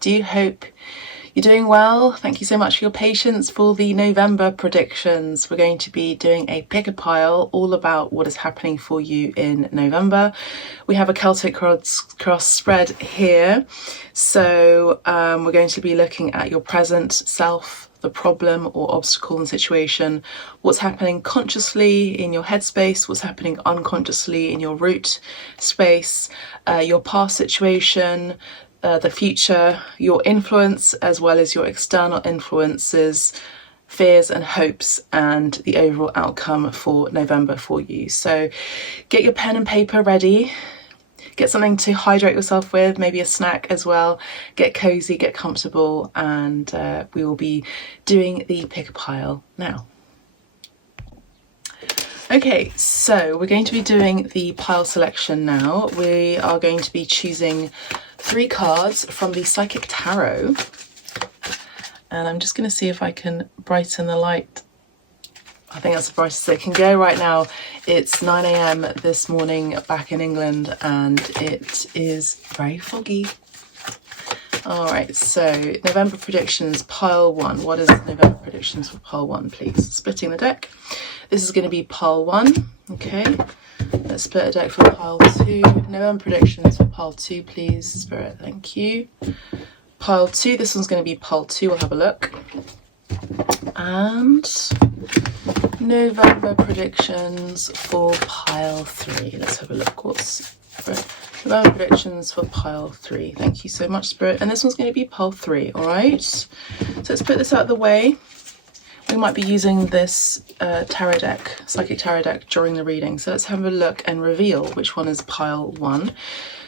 do hope you're doing well. Thank you so much for your patience for the November predictions. We're going to be doing a pick a pile all about what is happening for you in November. We have a Celtic cross spread here. So we're going to be looking at your present self, the problem or obstacle and situation, what's happening consciously in your headspace, what's happening unconsciously in your root space, your past situation, the future, your influence, as well as your external influences, fears and hopes, and the overall outcome for November for you. So get your pen and paper ready. Get something to hydrate yourself with, maybe a snack as well. Get cozy, get comfortable, and we will be doing the pick a pile now. Okay, so we're going to be doing the pile selection now. We are going to be choosing 3 cards from the Psychic Tarot. And I'm just going to see if I can brighten the light. I think that's the brightest it can go right now. It's 9 a.m. this morning back in England, and it is very foggy. All right, so November predictions, pile 1. What is November predictions for pile 1, please? Splitting the deck. This is going to be pile 1. Okay, let's split a deck for pile 2. November predictions for pile 2, please, Spirit. Thank you. Pile 2. This one's going to be pile 2. We'll have a look. And November predictions for pile 3. Let's have a look. What's November predictions for pile 3? Thank you so much, Spirit. And this one's going to be pile 3. All right. So let's put this out of the way. We might be using this tarot deck, Psychic Tarot deck, during the reading. So let's have a look and reveal which one is pile 1.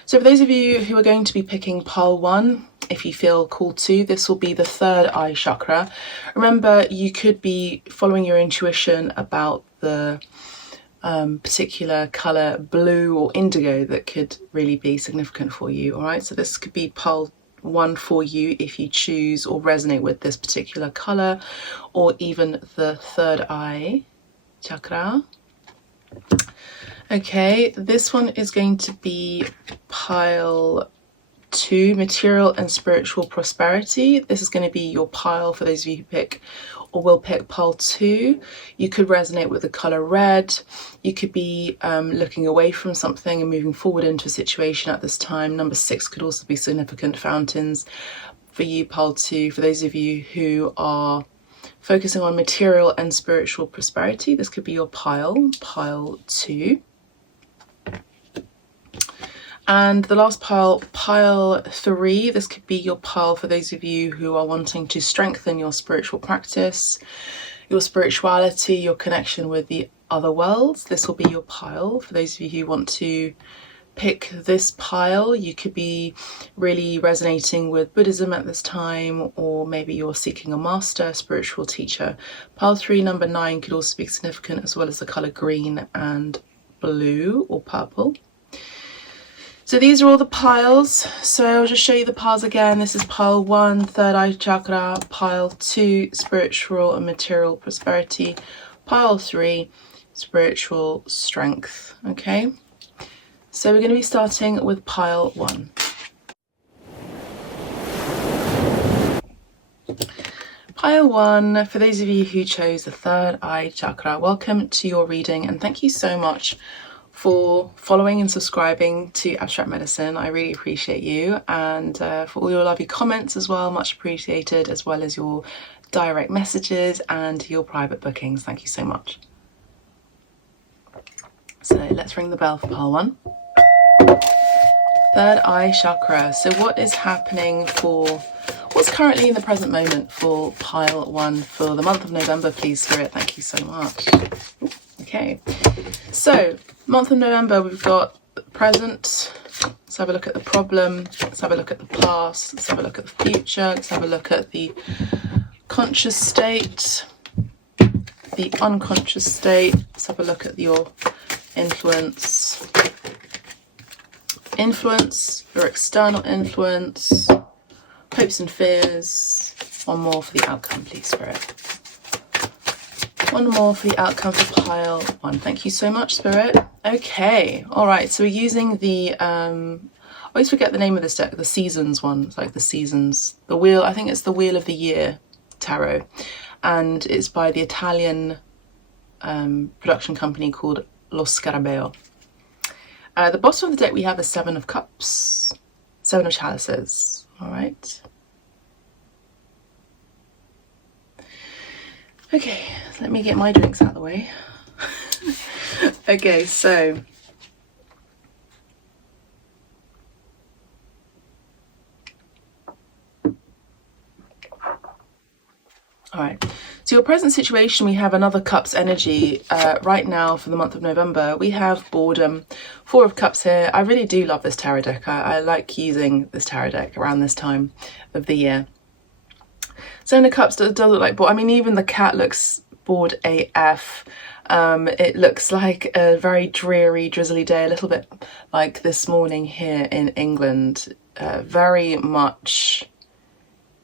So for those of you who are going to be picking pile 1, if you feel called to, this will be the third eye chakra. Remember, you could be following your intuition about the particular color blue or indigo that could really be significant for you. All right, so this could be pile 1 for you if you choose or resonate with this particular color, or even the third eye chakra. Okay, this one is going to be pile 2, material and spiritual prosperity. This is going to be your pile for those of you who pick or will pick pile 2. You could resonate with the color red. You could be looking away from something and moving forward into a situation at this time. Number 6 could also be significant. Fountains for you, pile 2. For those of you who are focusing on material and spiritual prosperity, this could be your pile 2. And the last pile, pile 3, this could be your pile for those of you who are wanting to strengthen your spiritual practice, your spirituality, your connection with the other worlds. This will be your pile. For those of you who want to pick this pile, you could be really resonating with Buddhism at this time, or maybe you're seeking a master, spiritual teacher. Pile 3, number 9 could also be significant, as well as the color green and blue or purple. So these are all the piles. So I'll just show you the piles again. This is pile 1, third eye chakra, pile 2, spiritual and material prosperity, pile 3, spiritual strength. Okay, so we're going to be starting with pile 1. Pile 1, for those of you who chose the third eye chakra, welcome to your reading, and thank you so much for following and subscribing to Abstract Medicine. I really appreciate you, and for all your lovely comments as well, much appreciated, as well as your direct messages and your private bookings. Thank you so much. So let's ring the bell for pile 1. Third eye chakra. So what is happening for, what's currently in the present moment for pile 1 for the month of November, please, Spirit? Thank you so much. Okay, so month of November, we've got the present. Let's have a look at the problem. Let's have a look at the past. Let's have a look at the future. Let's have a look at the conscious state, the unconscious state. Let's have a look at your influence, your external influence, hopes and fears. One more for the outcome, please, Spirit. One more for the outcome for pile 1. Thank you so much, Spirit. Okay, all right, so we're using the always forget the name of this deck, the Seasons one. It's like the Seasons. The Wheel, I think it's the Wheel of the Year tarot. And it's by the Italian production company called Lo Scarabeo. The bottom of the deck we have a Seven of Cups, Seven of Chalices. All right. Okay, let me get my drinks out of the way. Okay, so all right, so your present situation, we have another Cups energy right now for the month of November. We have boredom, Four of Cups here. I really do love this tarot deck. I like using this tarot deck around this time of the year. Seven of Cups does look like bored. I mean, even the cat looks bored AF. It looks like a very dreary, drizzly day, a little bit like this morning here in England. Very much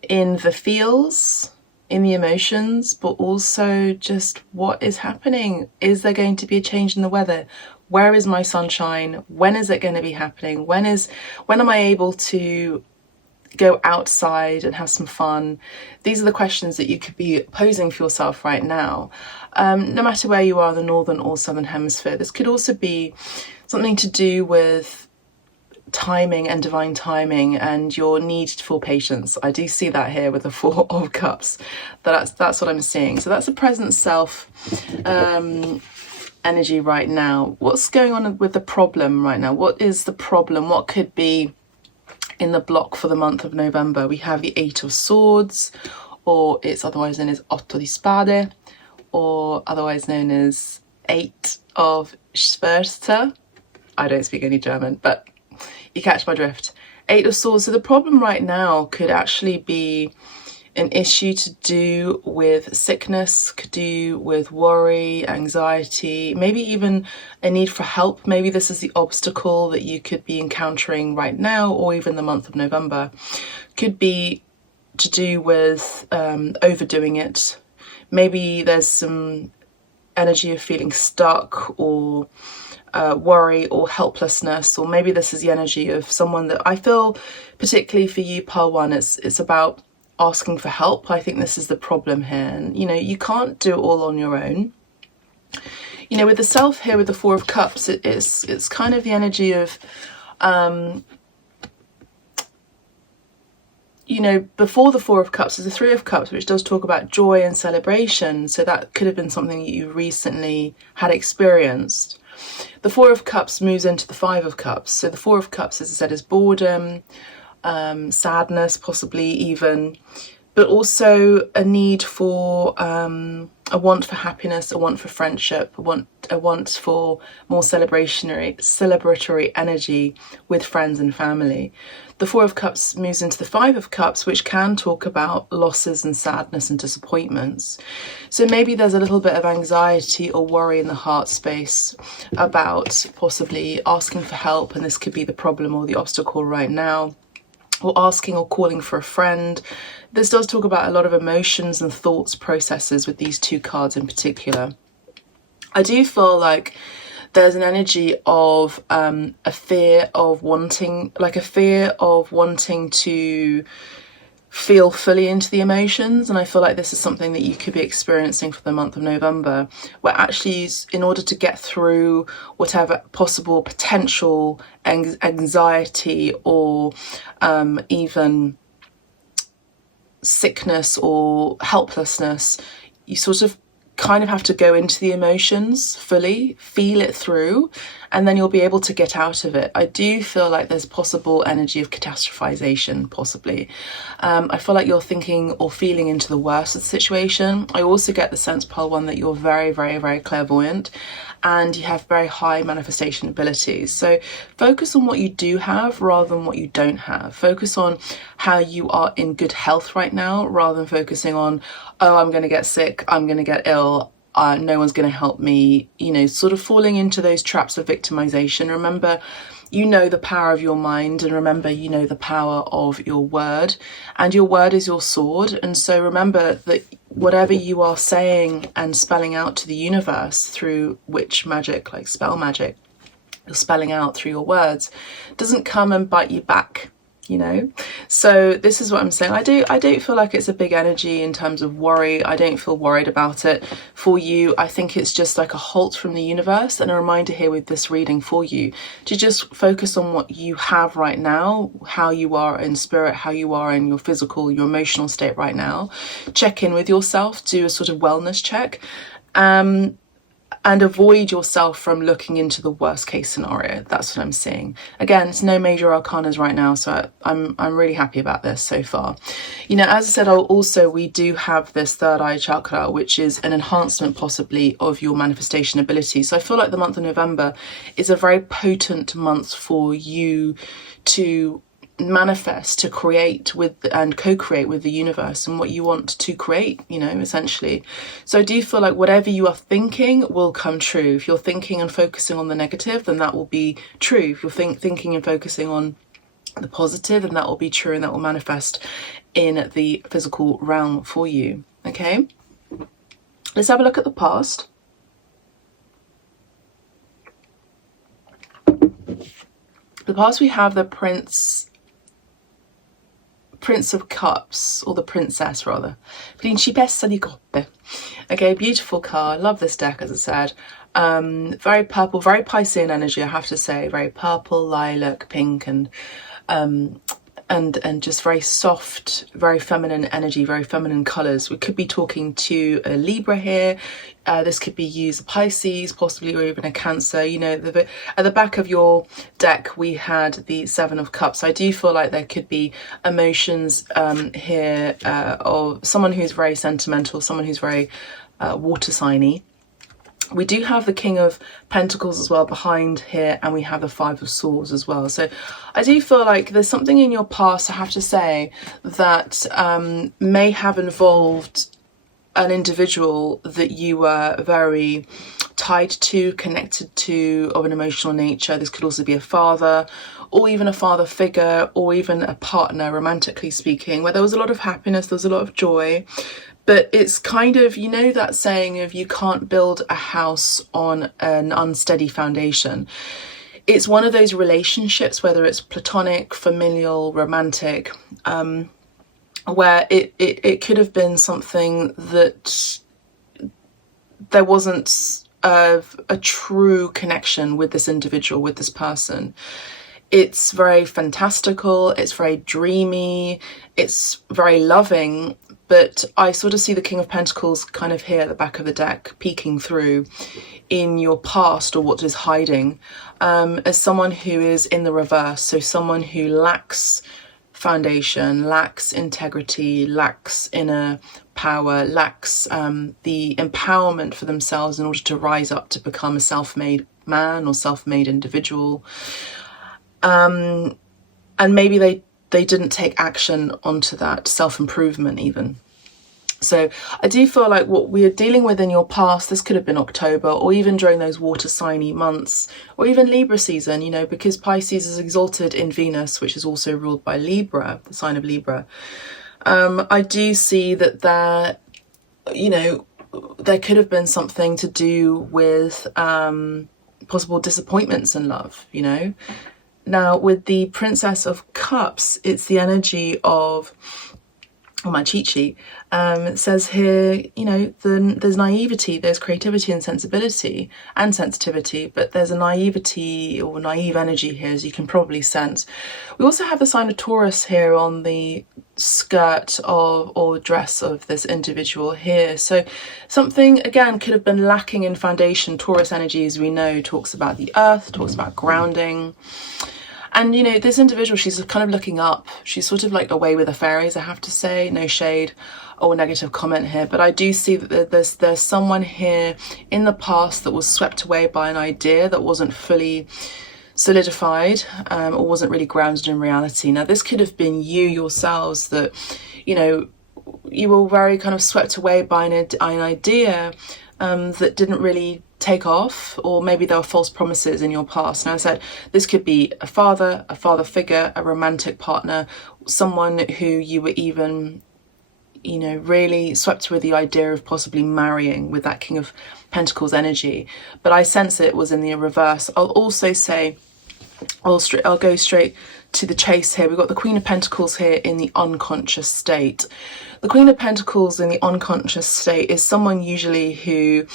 in the feels, in the emotions, but also just what is happening. Is there going to be a change in the weather? Where is my sunshine? When is it going to be happening? When am I able to go outside and have some fun? These are the questions that you could be posing for yourself right now. No matter where you are in the northern or southern hemisphere, this could also be something to do with timing and divine timing and your need for patience. I do see that here with the Four of Cups. That's what I'm seeing. So that's a present self energy right now. What's going on with the problem right now? What is the problem? What could be in the block for the month of November? We have the Eight of Swords, or it's otherwise known as Otto di Spade, or otherwise known as Eight of Schwerter. I don't speak any German, but you catch my drift. Eight of Swords. So the problem right now could actually be an issue to do with sickness, could do with worry, anxiety, maybe even a need for help. Maybe this is the obstacle that you could be encountering right now, or even the month of November. Could be to do with overdoing it. Maybe there's some energy of feeling stuck, or worry, or helplessness, or maybe this is the energy of someone that I feel, particularly for you, Pearl One, it's about asking for help. I think this is the problem here, and you can't do it all on your own. With the Self here with the Four of Cups, it's kind of the energy of before the Four of Cups is the Three of Cups, which does talk about joy and celebration. So that could have been something that you recently had experienced. The Four of Cups moves into the Five of Cups. So the Four of Cups, as I said, is boredom, sadness, possibly even, but also a need for a want for happiness, a want for friendship, a want for more celebratory energy with friends and family. The Four of Cups moves into the Five of Cups, which can talk about losses and sadness and disappointments. So maybe there's a little bit of anxiety or worry in the heart space about possibly asking for help, and this could be the problem or the obstacle right now, or asking or calling for a friend. This does talk about a lot of emotions and thoughts processes with these two cards in particular. I do feel like there's an energy of a fear of wanting to feel fully into the emotions, and I feel like this is something that you could be experiencing for the month of November, where actually in order to get through whatever possible potential anxiety or even sickness or helplessness, you sort of kind of have to go into the emotions fully, feel it through, and then you'll be able to get out of it. I do feel like there's possible energy of catastrophization, possibly. I feel like you're thinking or feeling into the worst of the situation. I also get the sense, Pearl One, that you're very, very, very clairvoyant, and you have very high manifestation abilities. So focus on what you do have rather than what you don't have. Focus on how you are in good health right now, rather than focusing on, oh, I'm going to get sick, I'm going to get ill, no one's going to help me, sort of falling into those traps of victimization. Remember, the power of your mind, and remember, the power of your word, and your word is your sword. And so remember that whatever you are saying and spelling out to the universe through witch magic, like spell magic, you're spelling out through your words, doesn't come and bite you back, you know. So this is what I'm saying. I don't feel like it's a big energy in terms of worry. I don't feel worried about it for you. I think it's just like a halt from the universe and a reminder here with this reading for you to just focus on what you have right now, how you are in spirit, how you are in your physical, your emotional state right now. Check in with yourself, do a sort of wellness check, and avoid yourself from looking into the worst case scenario. That's what I'm seeing. Again, it's no major arcanas right now, so I'm really happy about this so far. You know, as I said, we do have this third eye chakra, which is an enhancement possibly of your manifestation ability. So I feel like the month of November is a very potent month for you to manifest, to create with and co-create with the universe and what you want to create, you know, essentially. So I do feel like whatever you are thinking will come true. If you're thinking and focusing on the negative, then that will be true. If you're thinking and focusing on the positive, then that will be true, and that will manifest in the physical realm for you. Okay, let's have a look at the past. The past, we have the Prince of Cups, or the Princess rather. Principessa di Coppe. Okay, beautiful card. Love this deck, as I said. Very purple, very Piscean energy, I have to say. Very purple, lilac, pink, and just very soft, very feminine energy, very feminine colours. We could be talking to a Libra here. This could be used Pisces, possibly, or even a Cancer. You know, at the back of your deck, we had the Seven of Cups. I do feel like there could be emotions here of someone who's very sentimental, someone who's very water signy. We do have the King of Pentacles as well behind here, and we have the Five of Swords as well. So I do feel like there's something in your past, I have to say, that may have involved an individual that you were very tied to, connected to, of an emotional nature. This could also be a father, or even a father figure, or even a partner, romantically speaking, where there was a lot of happiness, there was a lot of joy. But it's kind of, you know, that saying of you can't build a house on an unsteady foundation. It's one of those relationships, whether it's platonic, familial, romantic, where it could have been something that there wasn't a true connection with this individual, with this person. It's very fantastical, it's very dreamy, it's very loving, but I sort of see the King of Pentacles kind of here at the back of the deck, peeking through in your past, or what is hiding, as someone who is in the reverse. So someone who lacks foundation, lacks integrity, lacks inner power, lacks the empowerment for themselves in order to rise up to become a self-made man or self-made individual. And maybe they didn't take action onto that self-improvement even. So I do feel like what we are dealing with in your past, this could have been October, or even during those water signy months, or even Libra season, you know, because Pisces is exalted in Venus, which is also ruled by Libra, the sign of Libra. I do see that there, you know, there could have been something to do with possible disappointments in love, you know. Now, with the Princess of Cups, it's the energy of, on my cheat sheet, it says here, you know, there's naivety, there's creativity and sensibility and sensitivity, but there's a naivety or naive energy here, as you can probably sense. We also have the sign of Taurus here on the skirt of or dress of this individual here. So something, again, could have been lacking in foundation. Taurus energy, as we know, talks about the earth, talks about grounding. And, you know, this individual, she's kind of looking up. She's sort of like away with the fairies, I have to say. No shade or negative comment here. But I do see that there's someone here in the past that was swept away by an idea that wasn't fully solidified or wasn't really grounded in reality. Now, this could have been you yourselves that, you know, you were very kind of swept away by an idea that didn't really take off, or maybe there were false promises in your past. Now, I said this could be a father figure, a romantic partner, someone who you were even, you know, really swept with the idea of possibly marrying with that King of Pentacles energy. But I sense it was in the reverse. I'll also say, I'll go straight to the chase here. We've got the Queen of Pentacles here in the unconscious state. The Queen of Pentacles in the unconscious state is someone usually who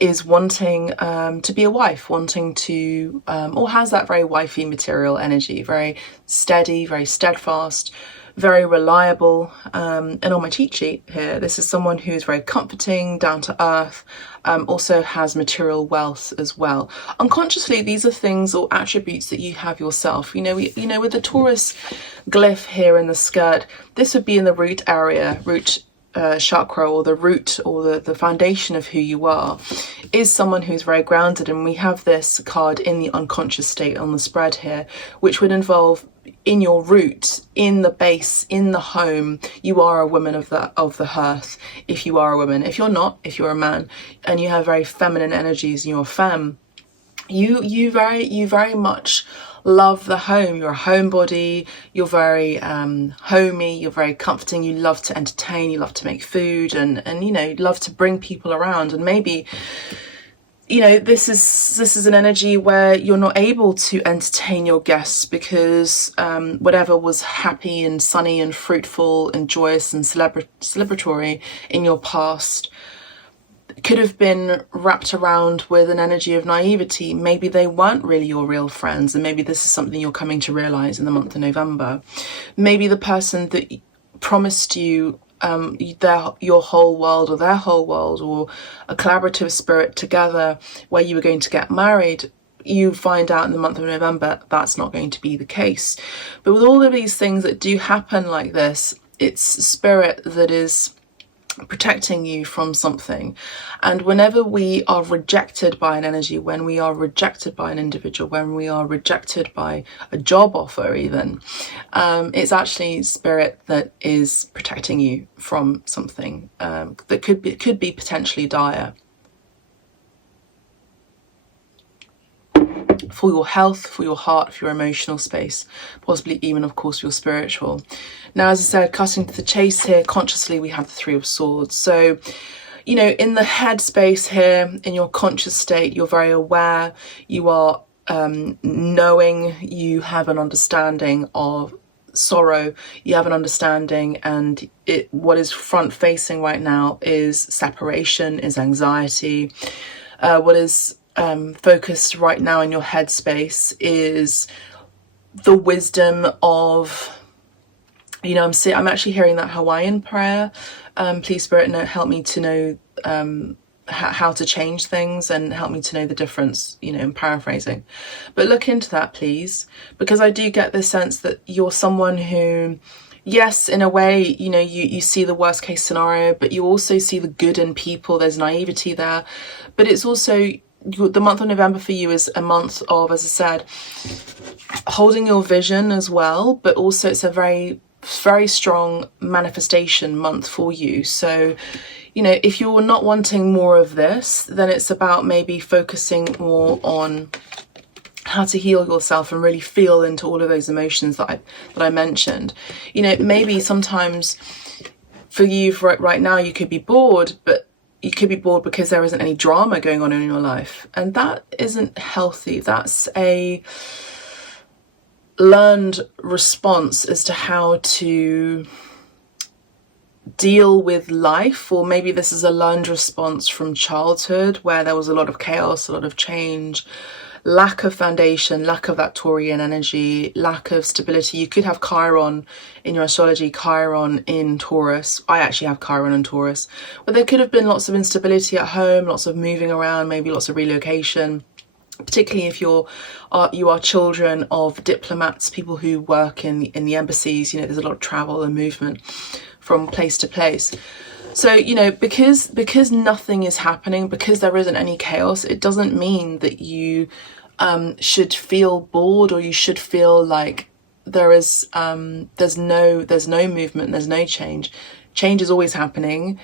is wanting to be a wife, wanting to, or has that very wifey material energy, very steady, very steadfast, very reliable. And on my cheat sheet here, this is someone who is very comforting, down to earth, also has material wealth as well. Unconsciously, these are things or attributes that you have yourself. You know, with the Taurus glyph here in the skirt, this would be in the root area, root chakra, or the root, or the foundation of who you are, is someone who's very grounded. And we have this card in the unconscious state on the spread here, which would involve in your root, in the base, in the home, you are a woman of the hearth. If you are a woman, if you're not, if you're a man, and you have very feminine energies and you're femme, you very much love the home. You're a homebody. You're very homey. You're very comforting. You love to entertain. You love to make food, and you know, love to bring people around. And maybe, you know, this is an energy where you're not able to entertain your guests because whatever was happy and sunny and fruitful and joyous and celebratory in your past could have been wrapped around with an energy of naivety. Maybe they weren't really your real friends, and maybe this is something you're coming to realize in the month of November. Maybe the person that promised you your whole world, or their whole world, or a collaborative spirit together where you were going to get married, you find out in the month of November that's not going to be the case. But with all of these things that do happen like this, it's spirit that is protecting you from something. And whenever we are rejected by an energy, when we are rejected by an individual, when we are rejected by a job offer even, it's actually spirit that is protecting you from something that could be potentially dire. For your health, for your heart, for your emotional space, possibly even, of course, your spiritual. Now, as I said, cutting to the chase here, consciously, we have the Three of Swords. So, you know, in the head space here, in your conscious state, you're very aware, you are knowing, you have an understanding of sorrow, you have an understanding, and what is front facing right now is separation, is anxiety. What is focused right now in your headspace is the wisdom of, you know, I'm actually hearing that Hawaiian prayer, please Spirit, help me to know how to change things, and help me to know the difference, you know, in paraphrasing. But look into that, please, because I do get this sense that you're someone who, yes, in a way, you know, you see the worst case scenario, but you also see the good in people. There's naivety there, but it's also, the month of November for you is a month of, as I said, holding your vision as well, but also it's a very, very strong manifestation month for you. So, you know, if you're not wanting more of this, then it's about maybe focusing more on how to heal yourself and really feel into all of those emotions that I mentioned. You know, maybe sometimes for you right now, you could be bored, but you could be bored because there isn't any drama going on in your life, and that isn't healthy. That's a learned response as to how to deal with life, or maybe this is a learned response from childhood where there was a lot of chaos, a lot of change, lack of foundation, lack of that Taurian energy, lack of stability. You could have Chiron in your astrology, Chiron in Taurus. I actually have Chiron in Taurus, but there could have been lots of instability at home, lots of moving around, maybe lots of relocation, particularly if you are children of diplomats, people who work in the embassies. You know, there's a lot of travel and movement from place to place. So, you know, because nothing is happening, because there isn't any chaos, it doesn't mean that you should feel bored, or you should feel like there's no movement, there's no change. Change is always happening.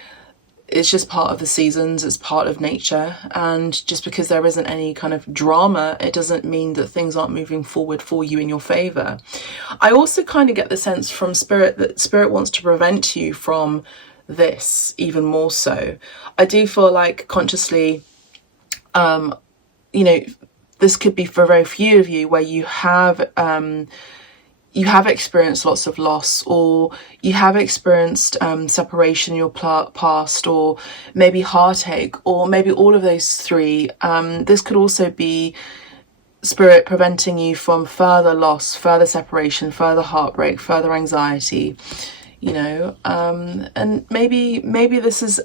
It's just part of the seasons, it's part of nature. And just because there isn't any kind of drama, it doesn't mean that things aren't moving forward for you in your favor. I also kind of get the sense from Spirit that Spirit wants to prevent you from this even more so. I do feel like consciously, you know, this could be for very few of you where you have experienced lots of loss, or you have experienced separation in your past, or maybe heartache, or maybe all of those three. This could also be spirit preventing you from further loss, further separation, further heartbreak, further anxiety, you know. And maybe this is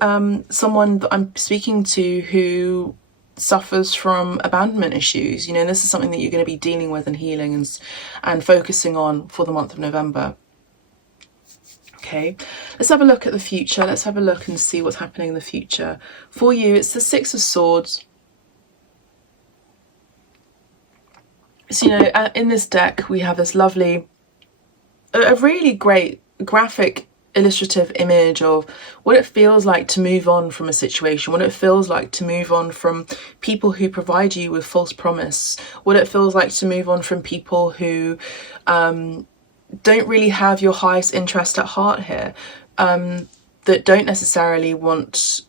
someone that I'm speaking to who suffers from abandonment issues, you know, and this is something that you're going to be dealing with and healing and focusing on for the month of November. Okay, let's have a look at the future. Let's have a look and see what's happening in the future. For you, it's the Six of Swords. So, you know, in this deck, we have this lovely, a really great graphic illustrative image of what it feels like to move on from a situation, what it feels like to move on from people who provide you with false promise, what it feels like to move on from people who don't really have your highest interest at heart here, that don't necessarily want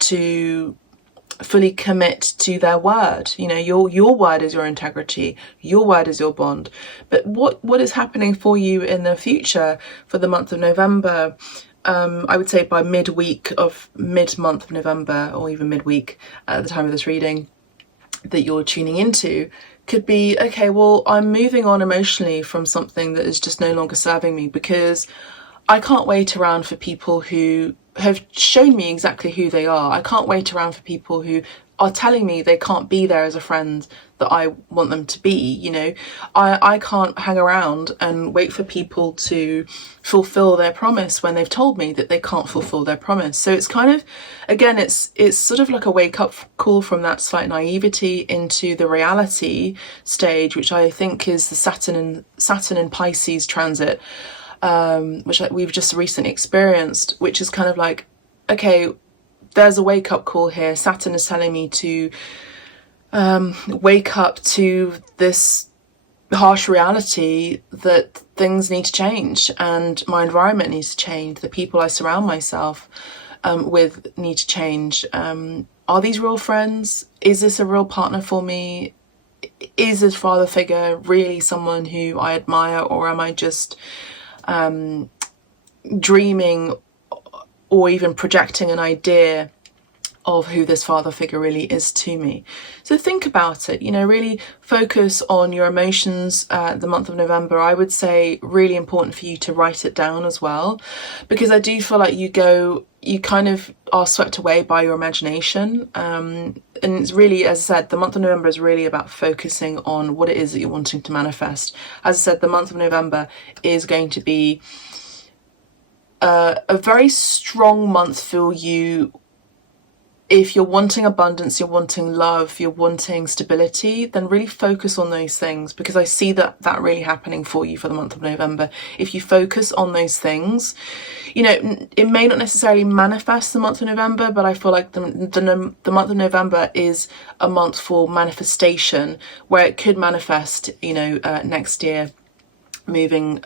to fully commit to their word. You know, your word is your integrity, your word is your bond. But what is happening for you in the future for the month of November, I would say by mid-month of November, or even midweek at the time of this reading that you're tuning into, could be, okay, well, I'm moving on emotionally from something that is just no longer serving me, because I can't wait around for people who have shown me exactly who they are. I can't wait around for people who are telling me they can't be there as a friend that I want them to be, you know. I can't hang around and wait for people to fulfill their promise when they've told me that they can't fulfill their promise. So it's kind of, again, it's sort of like a wake-up call from that slight naivety into the reality stage, which I think is the Saturn and Pisces transit, which we've just recently experienced, which is kind of like, okay, there's a wake-up call here. Saturn is telling me to wake up to this harsh reality that things need to change, and my environment needs to change. The people I surround myself with need to change. Are these real friends? Is this a real partner for me? Is this father figure really someone who I admire, or am I just dreaming or even projecting an idea of who this father figure really is to me? So think about it, you know, really focus on your emotions the month of November. I would say really important for you to write it down as well, because I do feel like you kind of are swept away by your imagination, and it's really, as I said, the month of November is really about focusing on what it is that you're wanting to manifest. As I said, the month of November is going to be a very strong month for you. If you're wanting abundance, you're wanting love, you're wanting stability, then really focus on those things, because I see that really happening for you for the month of November. If you focus on those things, you know, it may not necessarily manifest the month of November, but I feel like the month of November is a month for manifestation, where it could manifest, you know, next year, moving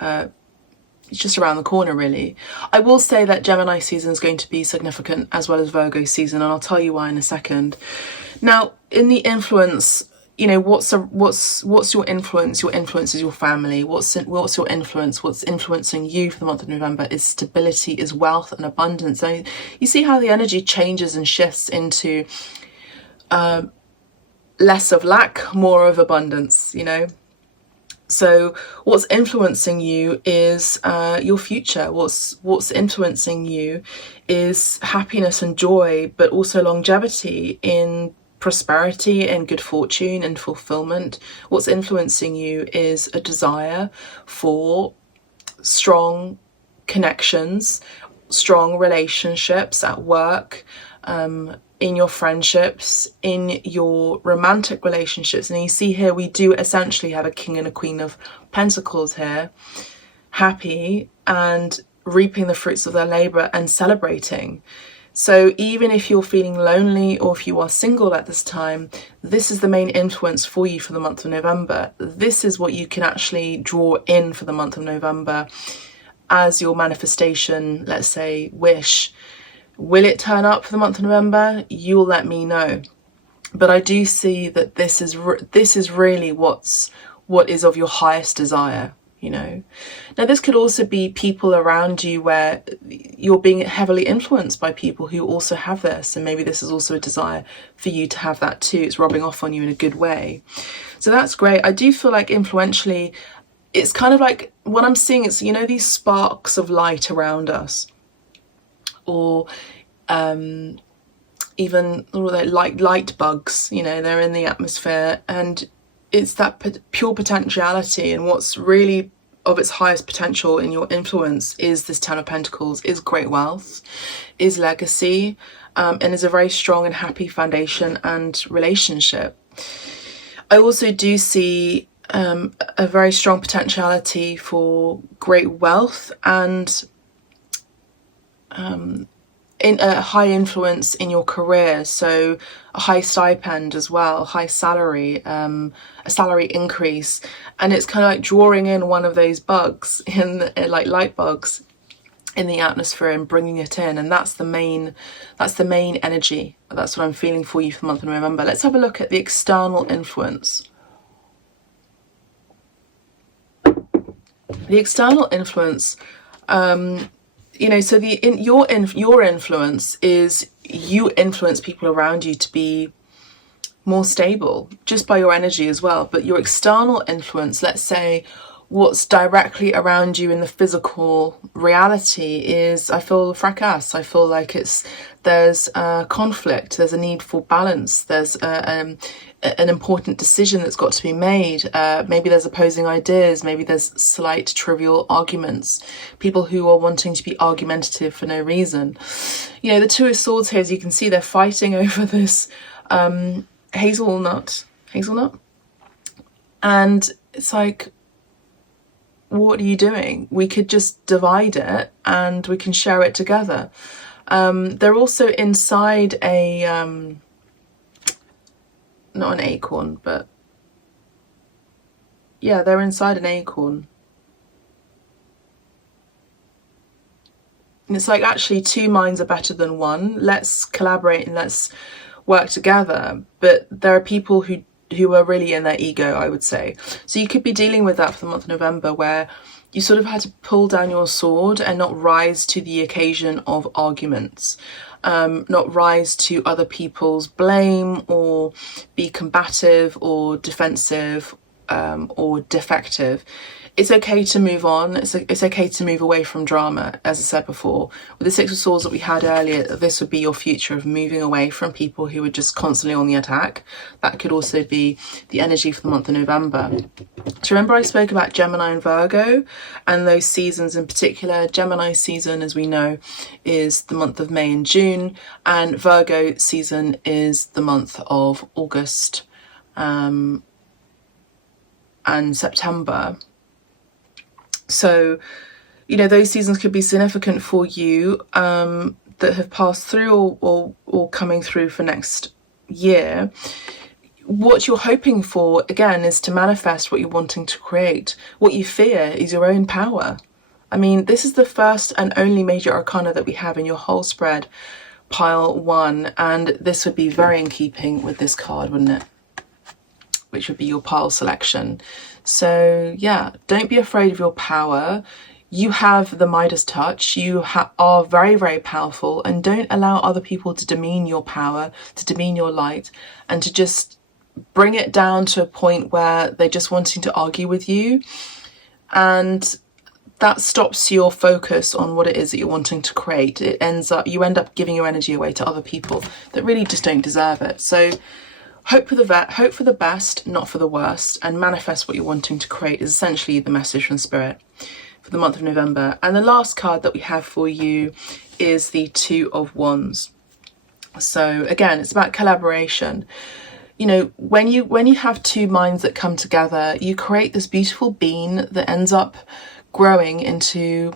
it's just around the corner, really. I will say that Gemini season is going to be significant, as well as Virgo season, and I'll tell you why in a second. Now, in the influence, you know, what's your influence? Your influence is your family. What's your influence? What's influencing you for the month of November is stability, is wealth and abundance. So you see how the energy changes and shifts into less of lack, more of abundance, you know. So what's influencing you is your future. What's influencing you is happiness and joy, but also longevity in prosperity and good fortune and fulfillment. What's influencing you is a desire for strong connections, strong relationships at work, in your friendships, in your romantic relationships. And you see here, we do essentially have a King and a Queen of Pentacles here, happy and reaping the fruits of their labor and celebrating. So even if you're feeling lonely, or if you are single at this time, this is the main influence for you for the month of November. This is what you can actually draw in for the month of November. as your manifestation, let's say, wish. Will it turn up for the month of November? You'll let me know. But I do see that this is really what is of your highest desire, you know. Now, this could also be people around you where you're being heavily influenced by people who also have this, and maybe this is also a desire for you to have that too. It's rubbing off on you in a good way. So that's great. I do feel like influentially, it's kind of like what I'm seeing is, you know, these sparks of light around us, or even like light bugs, you know, they're in the atmosphere, and it's that pure potentiality. And what's really of its highest potential in your influence is this Ten of Pentacles, is great wealth, is legacy, and is a very strong and happy foundation and relationship. I also do see a very strong potentiality for great wealth and in a high influence in your career, so a high stipend as well, high salary, a salary increase, and it's kind of like drawing in one of those bugs like light bugs in the atmosphere and bringing it in, and that's the main energy. That's what I'm feeling for you for the month of November. Let's have a look at the external influence. The external influence, you know, so your influence is you influence people around you to be more stable just by your energy as well. But your external influence, let's say what's directly around you in the physical reality, is I feel fracas. I feel like there's conflict, there's a need for balance, there's an important decision that's got to be made. Maybe there's opposing ideas, maybe there's slight trivial arguments, people who are wanting to be argumentative for no reason. You know, the Two of Swords here, as you can see, they're fighting over this hazelnut, and it's like, what are you doing? We could just divide it and we can share it together. They're also inside a not an acorn, but yeah, they're inside an acorn. And it's like, actually, two minds are better than one. Let's collaborate and let's work together. But there are people who are really in their ego, I would say. So you could be dealing with that for the month of November, where you sort of had to pull down your sword and not rise to the occasion of arguments, not rise to other people's blame, or be combative or defensive or defective. It's okay to move on. It's okay to move away from drama. As I said before, with the Six of Swords that we had earlier, this would be your future of moving away from people who are just constantly on the attack. That could also be the energy for the month of November. So remember, I spoke about Gemini and Virgo and those seasons in particular. Gemini season, as we know, is the month of May and June, and Virgo season is the month of August and September. So, you know, those seasons could be significant for you that have passed through or coming through for next year. What you're hoping for, again, is to manifest what you're wanting to create. What you fear is your own power. I mean, this is the first and only major arcana that we have in your whole spread, pile one, and this would be very in keeping with this card, wouldn't it? Which would be your pile selection. So yeah, don't be afraid of your power. You have the Midas touch. You are very, very powerful, and don't allow other people to demean your power, to demean your light, and to just bring it down to a point where they're just wanting to argue with you. And that stops your focus on what it is that you're wanting to create. You end up giving your energy away to other people that really just don't deserve it. So hope for the best, not for the worst, and manifest what you're wanting to create is essentially the message from Spirit for the month of November. And the last card that we have for you is the Two of Wands. So again, it's about collaboration. You know, when you have two minds that come together, you create this beautiful bean that ends up growing into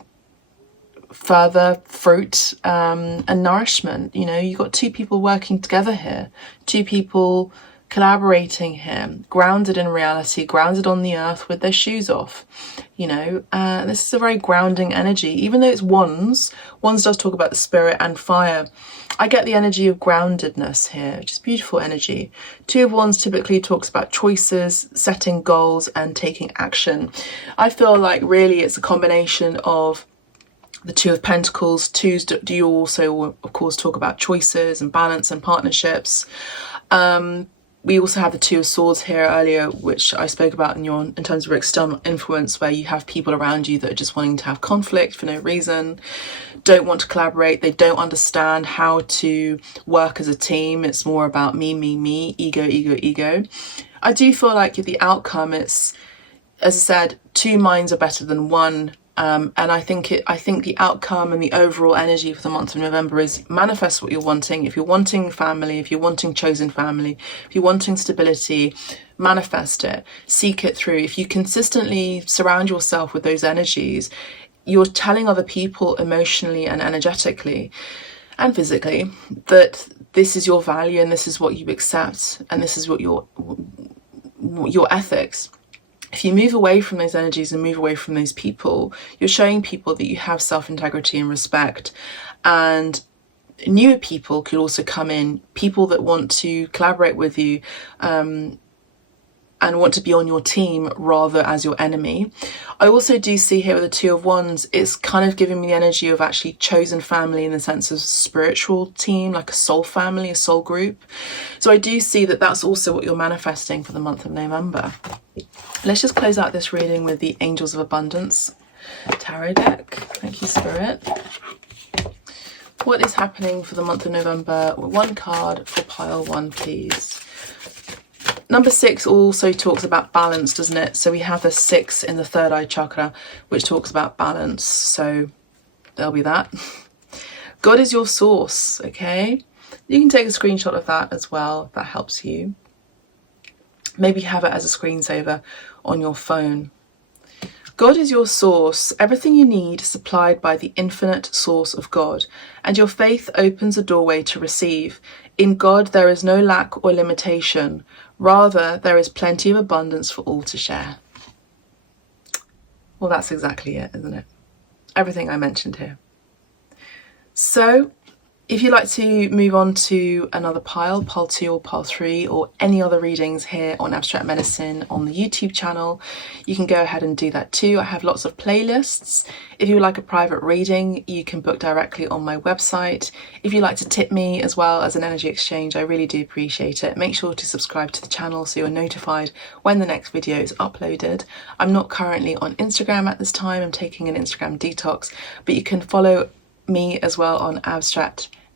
further fruit and nourishment. You know, you've got two people working together here, two people collaborating here, grounded in reality, grounded on the earth with their shoes off. You know, this is a very grounding energy. Even though it's wands, wands does talk about the spirit and fire. I get the energy of groundedness here, which is beautiful energy. Two of Wands typically talks about choices, setting goals and taking action. I feel like really it's a combination of the Two of Pentacles. Twos do also, of course, talk about choices and balance and partnerships. We also have the Two of Swords here earlier, which I spoke about in terms of external influence, where you have people around you that are just wanting to have conflict for no reason, don't want to collaborate, they don't understand how to work as a team. It's more about me, ego, ego, ego. I do feel like the outcome, it's, as I said, two minds are better than one. And I think the outcome and the overall energy for the month of November is manifest what you're wanting. If you're wanting family, if you're wanting chosen family, if you're wanting stability, manifest it, seek it through. If you consistently surround yourself with those energies, you're telling other people emotionally and energetically and physically that this is your value and this is what you accept and this is what your ethics. If you move away from those energies and move away from those people, you're showing people that you have self-integrity and respect. And newer people could also come in, people that want to collaborate with you and want to be on your team rather as your enemy. I also do see here with the Two of Wands, it's kind of giving me the energy of actually chosen family in the sense of spiritual team, like a soul family, a soul group. So I do see that that's also what you're manifesting for the month of November. Let's just close out this reading with the Angels of Abundance tarot deck. Thank you, Spirit. What is happening for the month of November? One card for pile one, please. Number 6 also talks about balance, doesn't it? So we have the 6 in the third eye chakra, which talks about balance. So there'll be that. God is your source, okay? You can take a screenshot of that as well, if that helps you. Maybe have it as a screensaver on your phone. God is your source. Everything you need is supplied by the infinite source of God, and your faith opens a doorway to receive. In God, there is no lack or limitation. Rather, there is plenty of abundance for all to share. Well, that's exactly it, isn't it? Everything I mentioned here. So, if you'd like to move on to another pile 2 or pile 3, or any other readings here on Abstract Medicine on the YouTube channel, you can go ahead and do that too. I have lots of playlists. If you would like a private reading, you can book directly on my website. If you'd like to tip me as well as an energy exchange, I really do appreciate it. Make sure to subscribe to the channel so you're notified when the next video is uploaded. I'm not currently on Instagram at this time. I'm taking an Instagram detox, but you can follow me as well on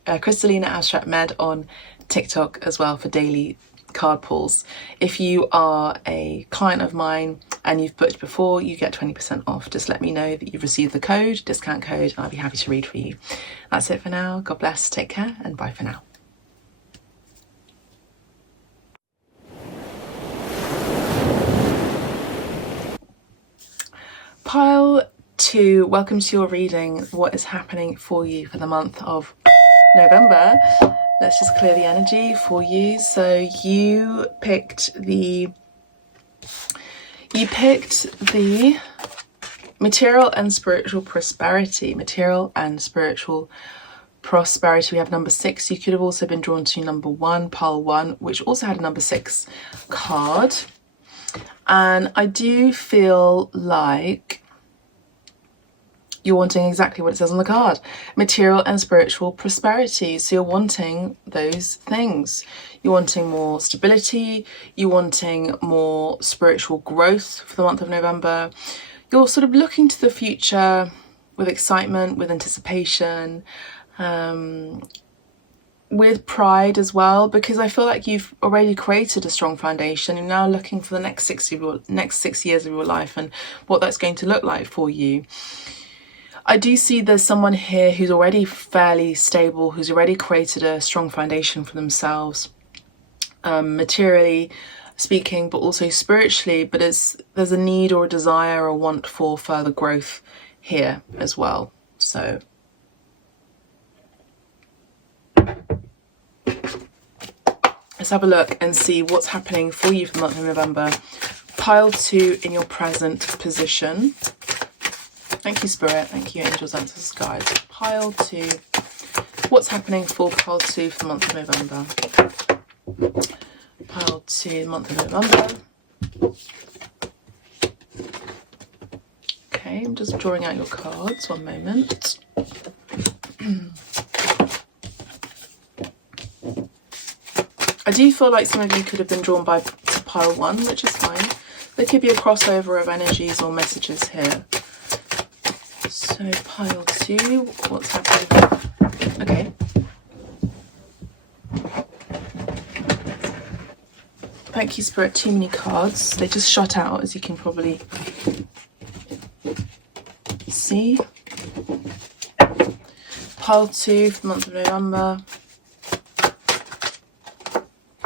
Cristallina Abstract Med on TikTok as well for daily card pulls. If you are a client of mine and you've booked before, you get 20% off. Just let me know that you've received the code, discount code, and I'll be happy to read for you. That's it for now. God bless, take care, and bye for now. Pile 2, welcome to your reading. What is happening for you for the month of November? Let's just clear the energy for you. So you picked the material and spiritual prosperity. Material and spiritual prosperity. We have number 6. You could have also been drawn to number 1, pile 1, which also had a number 6 card. And I do feel like you're wanting exactly what it says on the card. Material and spiritual prosperity. So you're wanting those things. You're wanting more stability. You're wanting more spiritual growth for the month of November. You're sort of looking to the future with excitement, with anticipation, with pride as well, because I feel like you've already created a strong foundation. You're now looking for the next 6 years of your life and what that's going to look like for you. I do see there's someone here who's already fairly stable, who's already created a strong foundation for themselves, materially speaking, but also spiritually. But there's a need or a desire or a want for further growth here as well. So Let's have a look and see what's happening for you for the month of November. Pile 2 in your present position. Thank you, Spirit. Thank you, angels, ancestors, guides. Pile 2. What's happening for pile 2 for the month of November? Pile 2, month of November. Okay, I'm just drawing out your cards. One moment. I do feel like some of you could have been drawn by pile 1, which is fine. There could be a crossover of energies or messages here. So pile 2, what's happening? Okay. Thank you, Spirit. Too many cards. They just shut out, as you can probably see. Pile 2 for the month of November.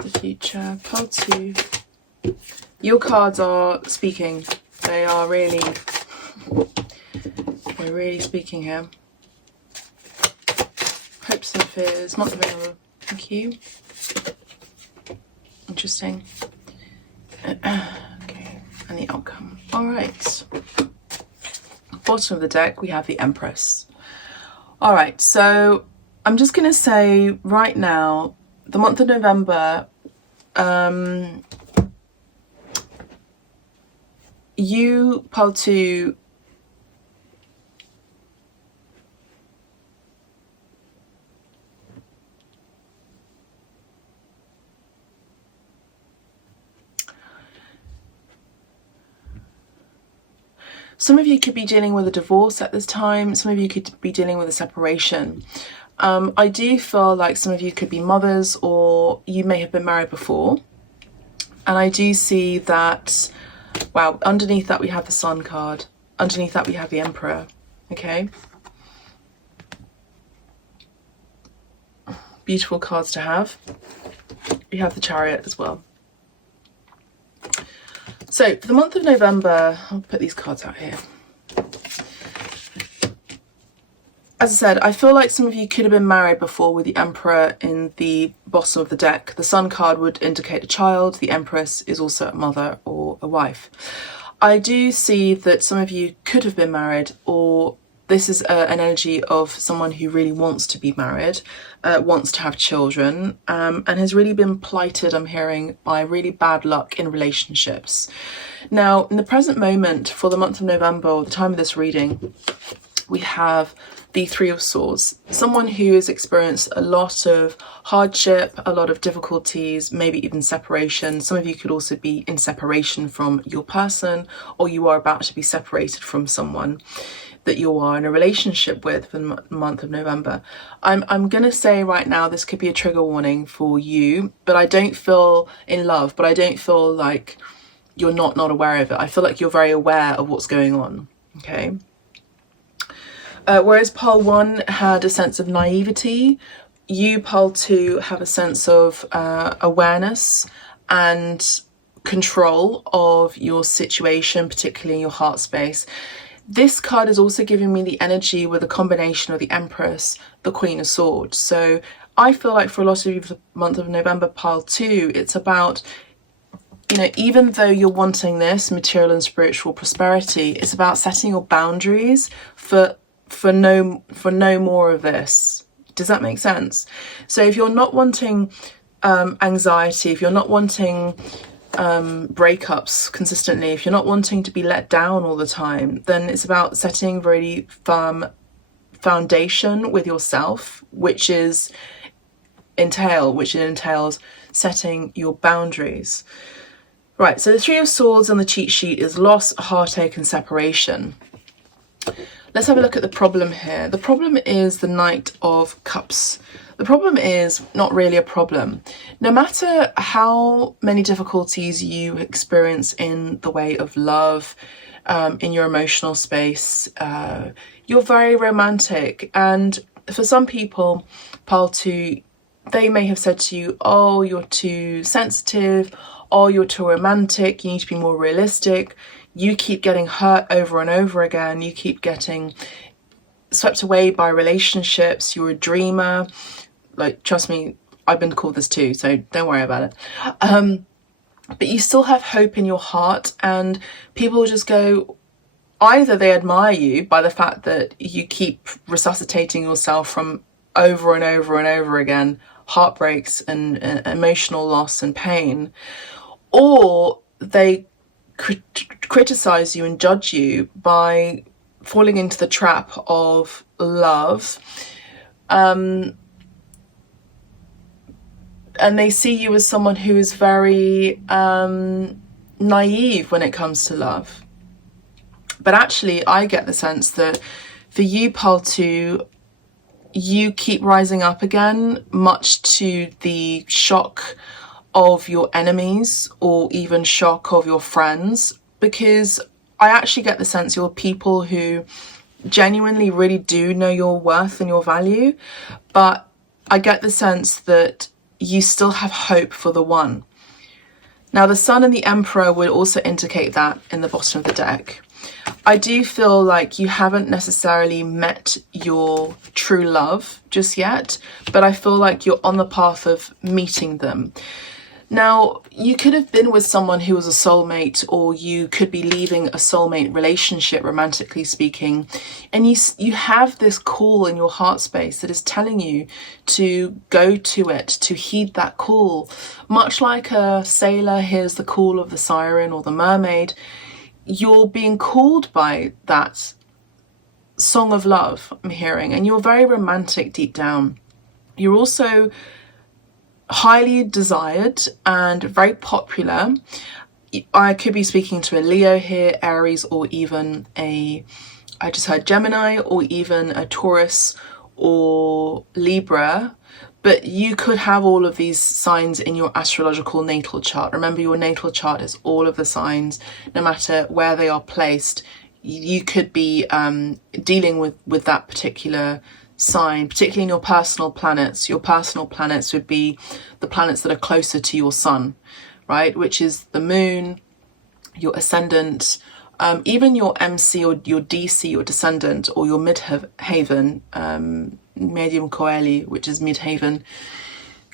The future. Pile 2. Your cards are speaking. They are really, we're really speaking here. Hopes and fears. Month of November. Thank you. Interesting. Okay, and the outcome. All right. Bottom of the deck, we have the Empress. All right, so I'm just going to say right now, the month of November, you, pile 2, some of you could be dealing with a divorce at this time. Some of you could be dealing with a separation. I do feel like some of you could be mothers, or you may have been married before. And I do see that, wow, underneath that we have the Sun card. Underneath that we have the Emperor, okay? Beautiful cards to have. We have the Chariot as well. So for the month of November, I'll put these cards out here. As I said, I feel like some of you could have been married before with the Emperor in the bottom of the deck. The Sun card would indicate a child. The Empress is also a mother or a wife. I do see that some of you could have been married, or this is an energy of someone who really wants to be married, wants to have children, and has really been plighted, I'm hearing, by really bad luck in relationships. Now, in the present moment, for the month of November, or the time of this reading, we have the Three of Swords. Someone who has experienced a lot of hardship, a lot of difficulties, maybe even separation. Some of you could also be in separation from your person, or you are about to be separated from someone that you are in a relationship with for the month of November. I'm gonna say right now, this could be a trigger warning for you, but I don't feel in love, but I don't feel like you're not aware of it. I feel like you're very aware of what's going on, okay? Whereas pile 1 had a sense of naivety, you, pile 2, have a sense of awareness and control of your situation, particularly in your heart space. This card is also giving me the energy with a combination of the Empress, the Queen of Swords. So I feel like for a lot of you, for the month of November, pile 2, it's about, you know, even though you're wanting this material and spiritual prosperity, it's about setting your boundaries for no more of this. Does that make sense? So if you're not wanting anxiety, if you're not wanting breakups consistently, if you're not wanting to be let down all the time, then it's about setting really firm foundation with yourself, which entails setting your boundaries. Right, so the Three of Swords on the cheat sheet is loss, heartache, and separation. Let's have a look at the problem here. The problem is the Knight of Cups. The problem is not really a problem. No matter how many difficulties you experience in the way of love, in your emotional space, you're very romantic. And for some people, pile 2, they may have said to you, oh, you're too sensitive, oh, you're too romantic, you need to be more realistic. You keep getting hurt over and over again. You keep getting swept away by relationships. You're a dreamer. Like, trust me, I've been called this too, so don't worry about it. But you still have hope in your heart, and people just go, either they admire you by the fact that you keep resuscitating yourself from over and over and over again heartbreaks and emotional loss and pain, or they criticize you and judge you by falling into the trap of love, and they see you as someone who is very naive when it comes to love. But actually, I get the sense that for you, Pal 2, you keep rising up again, much to the shock of your enemies or even shock of your friends, because I actually get the sense you're people who genuinely really do know your worth and your value, but I get the sense that you still have hope for the one. Now, the Sun and the Emperor will also indicate that in the bottom of the deck. I do feel like you haven't necessarily met your true love just yet, but I feel like you're on the path of meeting them. Now, you could have been with someone who was a soulmate, or you could be leaving a soulmate relationship, romantically speaking, and you have this call in your heart space that is telling you to go to it, to heed that call. Much like a sailor hears the call of the siren or the mermaid, you're being called by that song of love, I'm hearing, and you're very romantic deep down. You're also highly desired and very popular. I could be speaking to a Leo here, Aries, or even I just heard Gemini, or even a Taurus or Libra. But you could have all of these signs in your astrological natal chart. Remember, your natal chart is all of the signs, no matter where they are placed. You could be dealing with that particular sign, particularly in your personal planets. Your personal planets would be the planets that are closer to your sun, right? Which is the moon, your ascendant, even your MC or your DC, your descendant, or your midhaven, medium coeli, which is midhaven,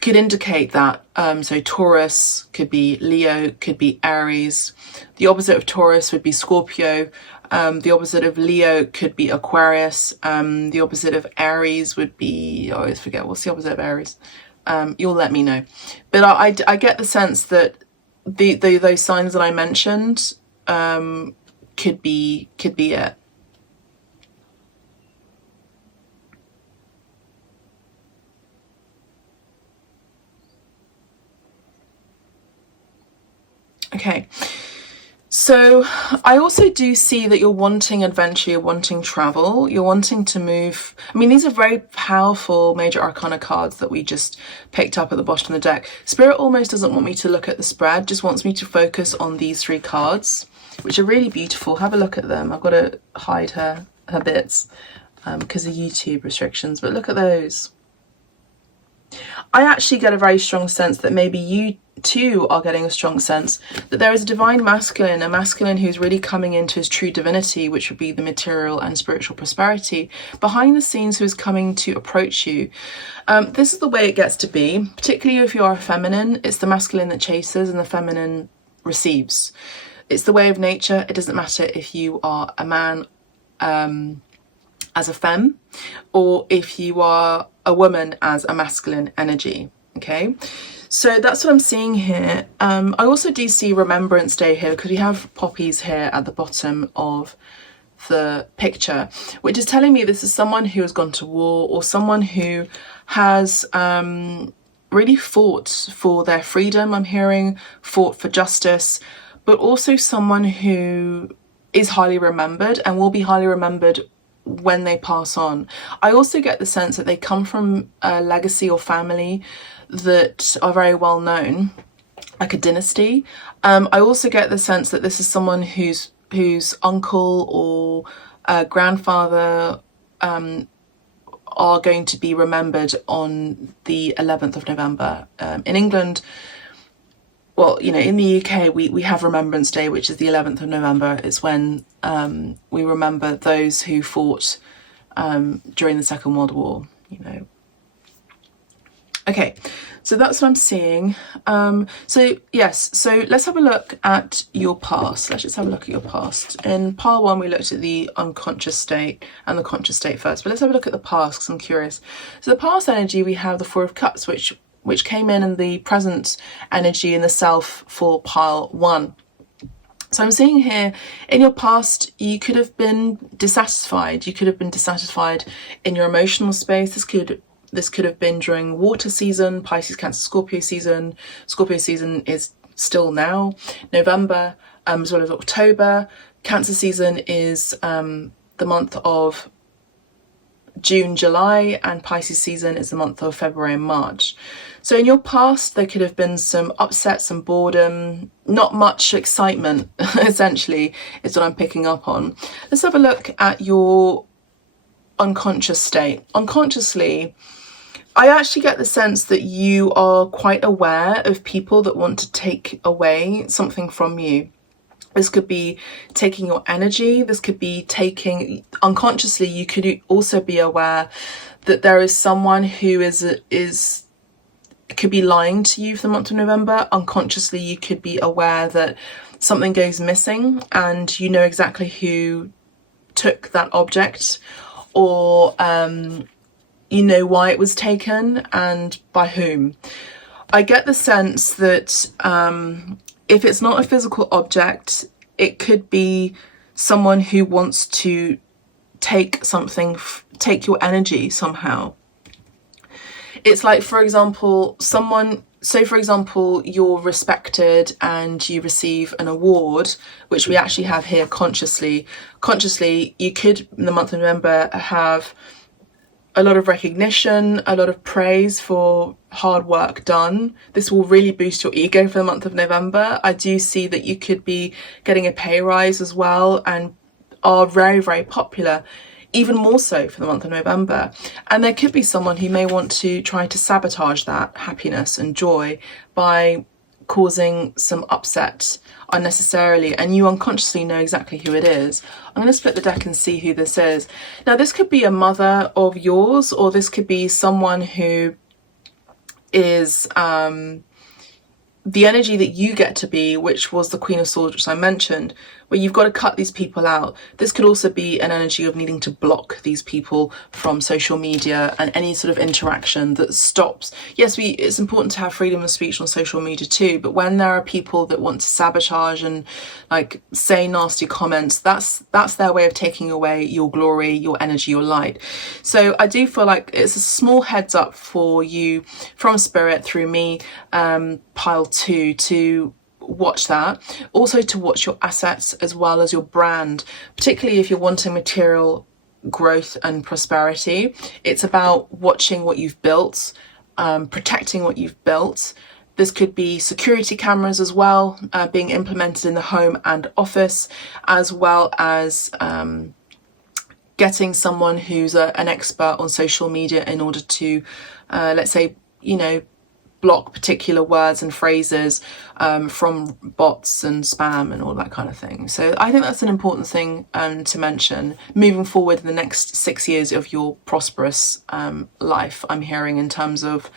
could indicate that. So Taurus could be Leo, could be Aries. The opposite of Taurus would be Scorpio. The opposite of Leo could be Aquarius. The opposite of Aries would be, I always forget, what's the opposite of Aries? You'll let me know. But I get the sense that those signs that I mentioned could be it. Okay, so I also do see that you're wanting adventure, you're wanting travel, you're wanting to move. I mean, these are very powerful major arcana cards that we just picked up at the bottom of the deck. Spirit almost doesn't want me to look at the spread, just wants me to focus on these three cards, which are really beautiful. Have a look at them. I've got to hide her bits because of YouTube restrictions, but look at those. I actually get a very strong sense that maybe you too are getting a strong sense that there is a divine masculine, a masculine who's really coming into his true divinity, which would be the material and spiritual prosperity, behind the scenes, who is coming to approach you. This is the way it gets to be, particularly if you are a feminine. It's the masculine that chases and the feminine receives. It's the way of nature. It doesn't matter if you are a man as a femme, or if you are a woman as a masculine energy. Okay, so that's what I'm seeing here. I also do see Remembrance Day here, because we have poppies here at the bottom of the picture, which is telling me this is someone who has gone to war, or someone who has really fought for their freedom, I'm hearing, fought for justice, but also someone who is highly remembered and will be highly remembered when they pass on. I also get the sense that they come from a legacy or family that are very well known, like a dynasty. I also get the sense that this is someone whose uncle or grandfather are going to be remembered on the 11th of November. In England, well, you know, in the UK, we have Remembrance Day, which is the 11th of November. It's when we remember those who fought during the Second World War, you know. Okay, so that's what I'm seeing. So yes, so let's have a look at your past. Let's just have a look at your past. In pile 1, we looked at the unconscious state and the conscious state first, but let's have a look at the past because I'm curious. So the past energy, we have the 4 of Cups, which came in the present energy in the self for pile 1. So I'm seeing here, in your past, you could have been dissatisfied. You could have been dissatisfied in your emotional space. This could have been during water season, Pisces, Cancer, Scorpio season. Scorpio season is still now, November, as well as October. Cancer season is the month of June, July, and Pisces season is the month of February and March. So in your past, there could have been some upset, some boredom, not much excitement, essentially, is what I'm picking up on. Let's have a look at your unconscious state. Unconsciously, I actually get the sense that you are quite aware of people that want to take away something from you. This could be taking your energy. This could be taking, unconsciously, you could also be aware that there is someone who could be lying to you for the month of November. Unconsciously, you could be aware that something goes missing and you know exactly who took that object, or you know why it was taken and by whom. I get the sense that if it's not a physical object, it could be someone who wants to take something, take your energy somehow. It's like, for example, for example, you're respected and you receive an award, which we actually have here consciously. Consciously, you could, in the month of November, have a lot of recognition, a lot of praise for hard work done. This will really boost your ego for the month of November. I do see that you could be getting a pay rise as well and are very, very popular, even more so for the month of November. And there could be someone who may want to try to sabotage that happiness and joy by causing some upset unnecessarily, and you unconsciously know exactly who it is. I'm going to split the deck and see who this is. Now, this could be a mother of yours, or this could be someone who is the energy that you get to be, which was the Queen of Swords, which I mentioned, where you've got to cut these people out. This could also be an energy of needing to block these people from social media and any sort of interaction that stops. Yes, it's important to have freedom of speech on social media too, but when there are people that want to sabotage and like say nasty comments, that's their way of taking away your glory, your energy, your light. So I do feel like it's a small heads up for you from Spirit through me, pile 2, to watch that. Also to watch your assets as well as your brand, particularly if you're wanting material growth and prosperity. It's about watching what you've built, protecting what you've built. This could be security cameras as well, being implemented in the home and office, as well as getting someone who's an expert on social media in order to, let's say, block particular words and phrases from bots and spam and all that kind of thing. So I think that's an important thing to mention moving forward in the next 6 years of your prosperous life, I'm hearing, in terms of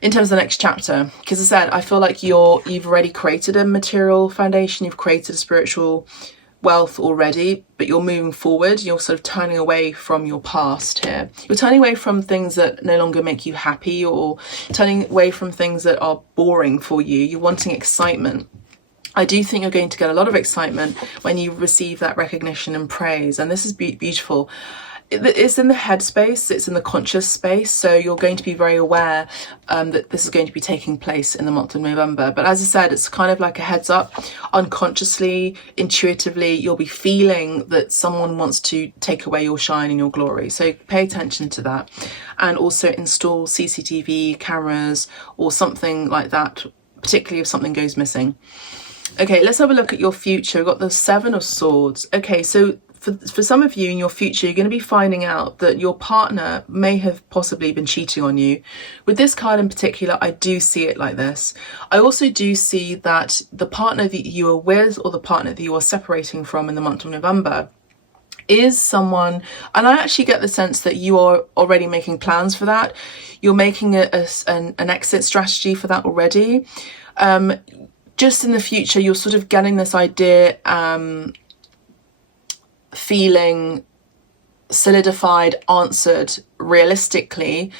the next chapter. Because as I said, I feel like you've already created a material foundation, you've created a spiritual wealth already, but you're moving forward. You're sort of turning away from your past here. You're turning away from things that no longer make you happy, or turning away from things that are boring for you. You're wanting excitement. I do think you're going to get a lot of excitement when you receive that recognition and praise, and this is beautiful. It's in the head space, it's in the conscious space, so you're going to be very aware that this is going to be taking place in the month of November. But as I said, it's kind of like a heads up. Unconsciously, intuitively, you'll be feeling that someone wants to take away your shine and your glory. So pay attention to that, and also install CCTV cameras or something like that, particularly if something goes missing. Okay, let's have a look at your future. We've got the 7 of Swords. Okay, so for some of you in your future, you're going to be finding out that your partner may have possibly been cheating on you. With this card in particular, I do see it like this. I also do see that the partner that you are with, or the partner that you are separating from in the month of November, is someone, and I actually get the sense that you are already making plans for that. You're making an exit strategy for that already. Just in the future, you're sort of getting this idea, feeling solidified, answered realistically,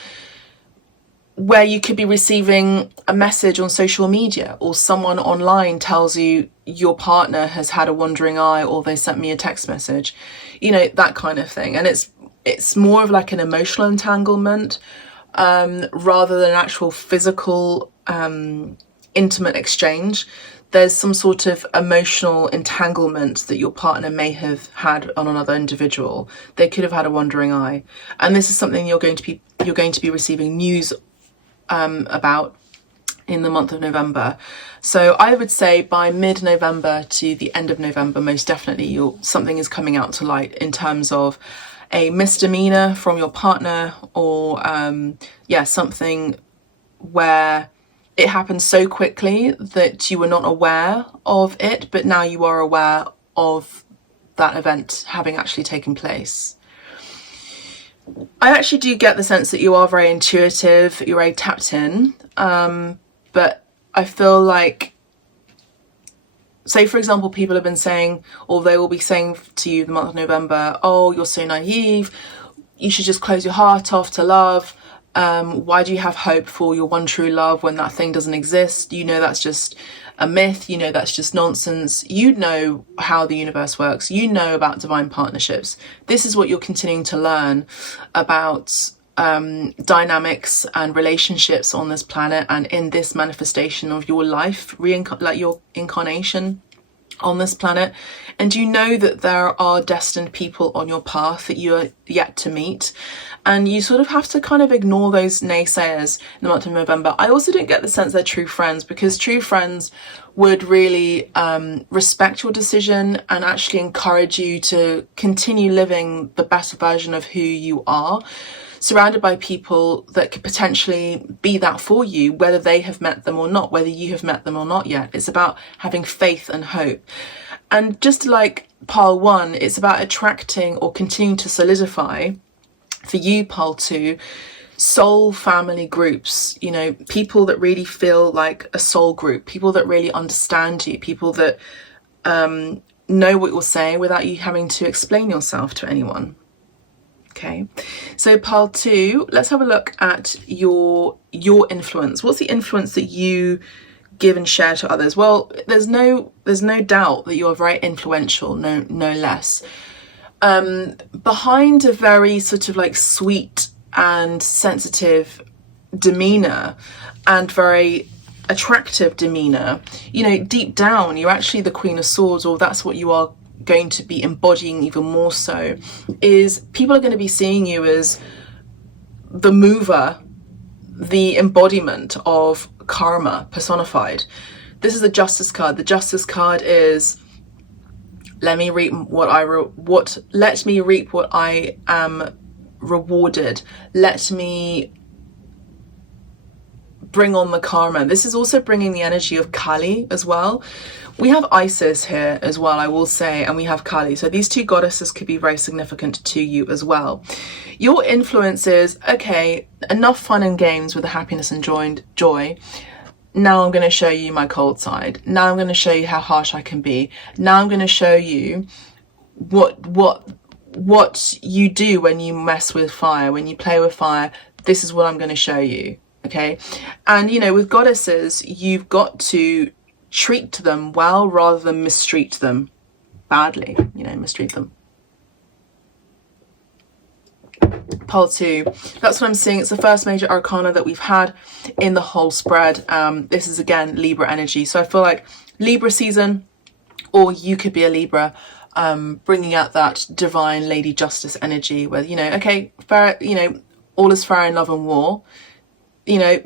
where you could be receiving a message on social media, or someone online tells you your partner has had a wandering eye, or they sent me a text message, you know, that kind of thing. And it's more of like an emotional entanglement, rather than an actual physical intimate exchange. There's some sort of emotional entanglement that your partner may have had on another individual. They could have had a wandering eye, and this is something you're going to be receiving news about in the month of November. So I would say by mid-November to the end of November, most definitely something is coming out to light in terms of a misdemeanor from your partner, or something where it happened so quickly that you were not aware of it, but now you are aware of that event having actually taken place. I actually do get the sense that you are very intuitive, you're very tapped in, but I feel like, say for example, people have been saying, or they will be saying to you the month of November, oh, you're so naive, you should just close your heart off to love. Why do you have hope for your one true love when that thing doesn't exist? You know that's just a myth, you know that's just nonsense. You know how the universe works, you know about divine partnerships. This is what you're continuing to learn about dynamics and relationships on this planet and in this manifestation of your life, like your incarnation on this planet. And you know that there are destined people on your path that you are yet to meet, and you sort of have to kind of ignore those naysayers in the month of November. I also don't get the sense they're true friends, because true friends would really respect your decision and actually encourage you to continue living the best version of who you are, surrounded by people that could potentially be that for you, whether they have met them or not, whether you have met them or not yet. It's about having faith and hope. And just like pile 1, it's about attracting or continuing to solidify for you, pile 2, soul family groups, you know, people that really feel like a soul group, people that really understand you, people that know what you're saying without you having to explain yourself to anyone. Okay, so pile 2, let's have a look at your influence. What's the influence that you give and share to others? Well, there's no doubt that you're very influential, no less. Behind a very sort of like sweet and sensitive demeanor and very attractive demeanor, you know, deep down you're actually the Queen of Swords, or that's what you are going to be embodying even more so. Is people are going to be seeing you as the mover, the embodiment of karma personified. This is the Justice card. The Justice card is, let me reap what I am rewarded. Let me bring on the karma. This is also bringing the energy of Kali as well. We have Isis here as well, I will say, and we have Kali. So these two goddesses could be very significant to you as well. Your influence is, okay, enough fun and games with the happiness and joy. Now I'm going to show you my cold side. Now I'm going to show you how harsh I can be. Now I'm going to show you what you do when you mess with fire, when you play with fire. This is what I'm going to show you. Okay. And you know, with goddesses, you've got to treat them well rather than mistreat them badly, you know, mistreat them. Pile 2, that's what I'm seeing. It's the first major arcana that we've had in the whole spread. This is again Libra energy, so I feel like Libra season, or you could be a Libra, bringing out that divine Lady Justice energy where, you know, okay, fair, you know, all is fair in love and war, you know,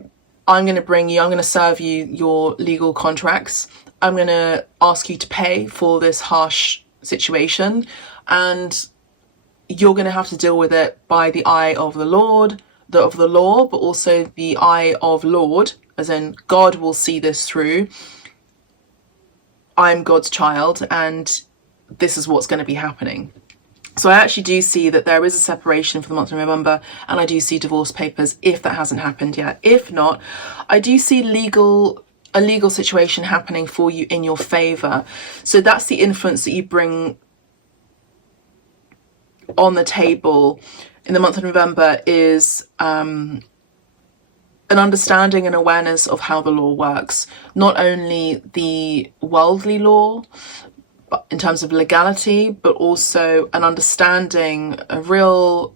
I'm going to serve you your legal contracts. I'm going to ask you to pay for this harsh situation, and you're going to have to deal with it by the eye of the Lord, of the law, but also the eye of Lord, as in God will see this through. I'm God's child, and this is what's going to be happening. So I actually do see that there is a separation for the month of November, and I do see divorce papers if that hasn't happened yet. If not, I do see a legal situation happening for you in your favor. So that's the influence that you bring on the table in the month of November, is an understanding and awareness of how the law works. Not only the worldly law, in terms of legality, but also an understanding, a real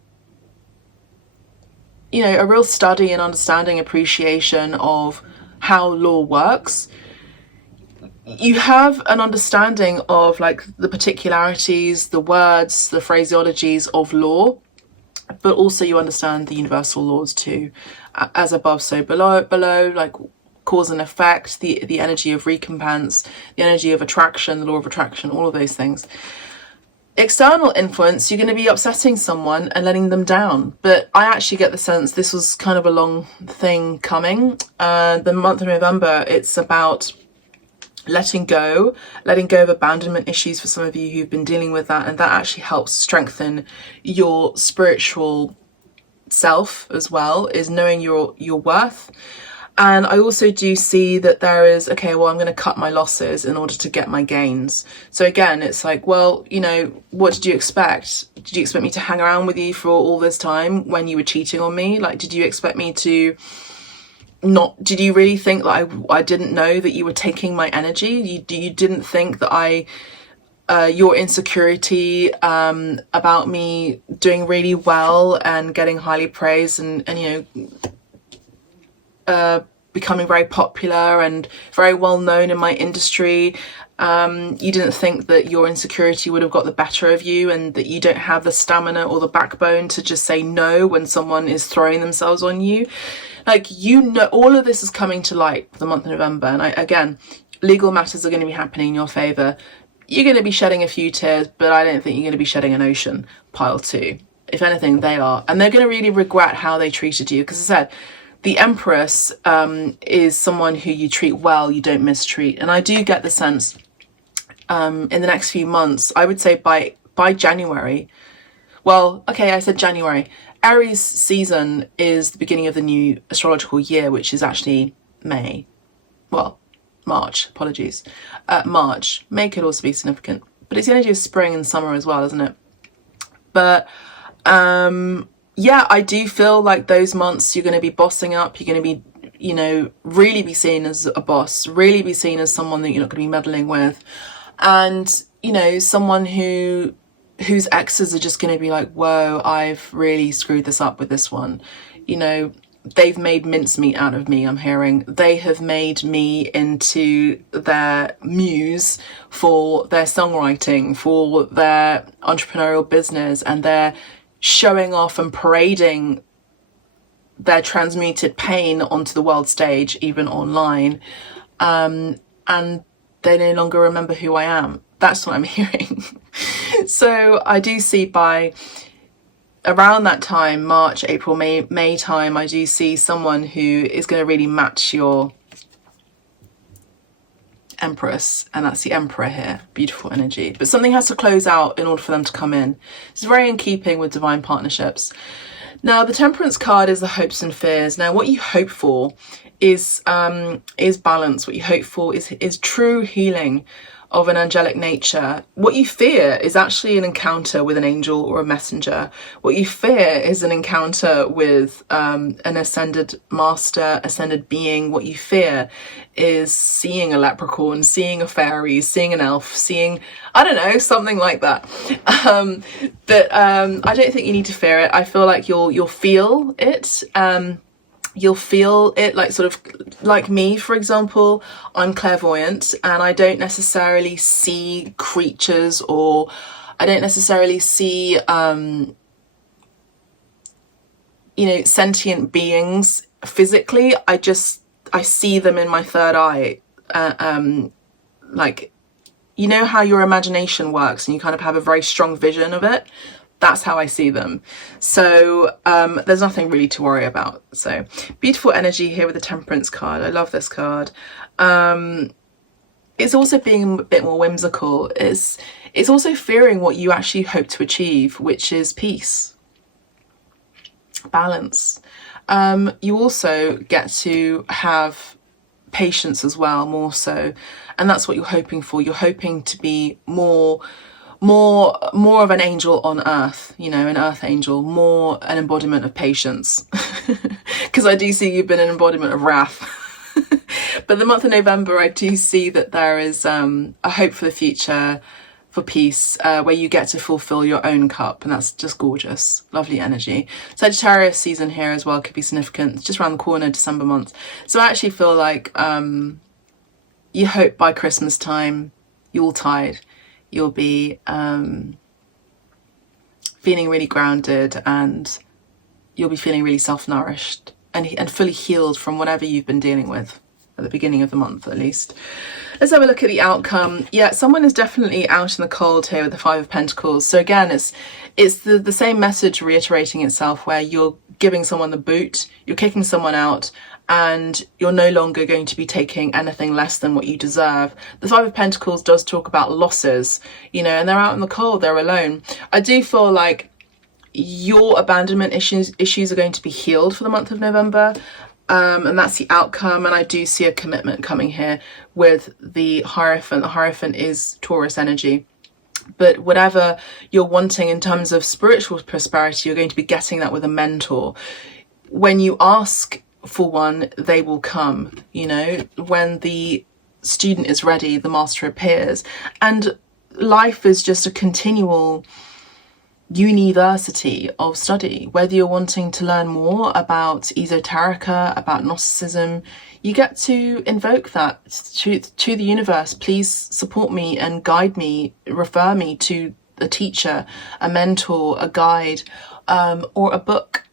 study and understanding, appreciation of how law works. You have an understanding of like the particularities, the words, the phraseologies of law, but also you understand the universal laws too, as above so below, like cause and effect, the energy of recompense, the energy of attraction, the law of attraction, all of those things. External influence, you're going to be upsetting someone and letting them down. But I actually get the sense this was kind of a long thing coming. The month of November, it's about letting go of abandonment issues for some of you who've been dealing with that. And that actually helps strengthen your spiritual self as well, is knowing your worth. And I also do see that there is, okay, well, I'm going to cut my losses in order to get my gains. So again, it's like, well, what did you expect? Did you expect me to hang around with you for all this time when you were cheating on me? Like, did you expect me to did you really think that I didn't know that you were taking my energy? You didn't think that your insecurity about me doing really well and getting highly praised and becoming very popular and very well known in my industry, you didn't think that your insecurity would have got the better of you, and that you don't have the stamina or the backbone to just say no when someone is throwing themselves on you. Like, all of this is coming to light for the month of November. And again, legal matters are going to be happening in your favor. You're going to be shedding a few tears, but I don't think you're going to be shedding an ocean pile too. If anything, they are. And they're going to really regret how they treated you. Because I said, the Empress is someone who you treat well, you don't mistreat. And I do get the sense in the next few months, I would say by January, well, okay, I said January. Aries season is the beginning of the new astrological year, which is actually March, apologies. March. May could also be significant. But it's the energy of spring and summer as well, isn't it? But I do feel like those months you're going to be bossing up. You're going to be, really be seen as a boss, really be seen as someone that you're not going to be meddling with. And, someone whose exes are just going to be like, whoa, I've really screwed this up with this one. They've made mincemeat out of me, I'm hearing. They have made me into their muse for their songwriting, for their entrepreneurial business, and they're showing off and parading their transmuted pain onto the world stage, even online. And they no longer remember who I am. That's what I'm hearing. So I do see by around that time, March, April, May time, I do see someone who is going to really match your Empress, and that's the Emperor here. Beautiful energy. But something has to close out in order for them to come in. It's very in keeping with divine partnerships. Now, the Temperance card is the hopes and fears. Now, what you hope for is balance. What you hope for is true healing of an angelic nature. What you fear is actually an encounter with an angel or a messenger. What you fear is an encounter with an ascended master, ascended being. What you fear is seeing a leprechaun, seeing a fairy, seeing an elf, seeing, I don't know, something like that. But I don't think you need to fear it. I feel like you'll feel it. You'll feel it, like sort of like me, for example. I'm clairvoyant, and I don't necessarily see creatures, or I don't necessarily see, sentient beings physically. I see them in my third eye. Like, how your imagination works and you kind of have a very strong vision of it. That's how I see them. So there's nothing really to worry about. So beautiful energy here with the Temperance card. I love this card. it's also being a bit more whimsical. It's also fearing what you actually hope to achieve, which is peace, balance. You also get to have patience as well, more so, and that's what you're hoping for. You're hoping to be more of an angel on earth, you know, an earth angel, more an embodiment of patience, because I do see you've been an embodiment of wrath. But the month of November, I do see that there is a hope for the future, for peace, where you get to fulfill your own cup, and that's just gorgeous. Lovely energy. Sagittarius season here as well could be significant. It's just around the corner, December month. So I actually feel like you hope by Christmas time, Yuletide, you'll be feeling really grounded, and you'll be feeling really self-nourished and fully healed from whatever you've been dealing with at the beginning of the month, at least. Let's have a look at the outcome. Yeah, someone is definitely out in the cold here with the Five of Pentacles. So again, it's the same message reiterating itself, where you're giving someone the boot, you're kicking someone out, and you're no longer going to be taking anything less than what you deserve. The Five of Pentacles does talk about losses, you know, and they're out in the cold, they're alone. I do feel like your abandonment issues are going to be healed for the month of November. And that's the outcome. And I do see a commitment coming here with the Hierophant. The Hierophant is Taurus energy. But whatever you're wanting in terms of spiritual prosperity, you're going to be getting that with a mentor. When you ask for one, they will come. You know, when the student is ready, the master appears. And life is just a continual university of study. Whether you're wanting to learn more about esoterica, about Gnosticism, you get to invoke that to the universe. Please support me and guide me, refer me to a teacher, a mentor, a guide, or a book.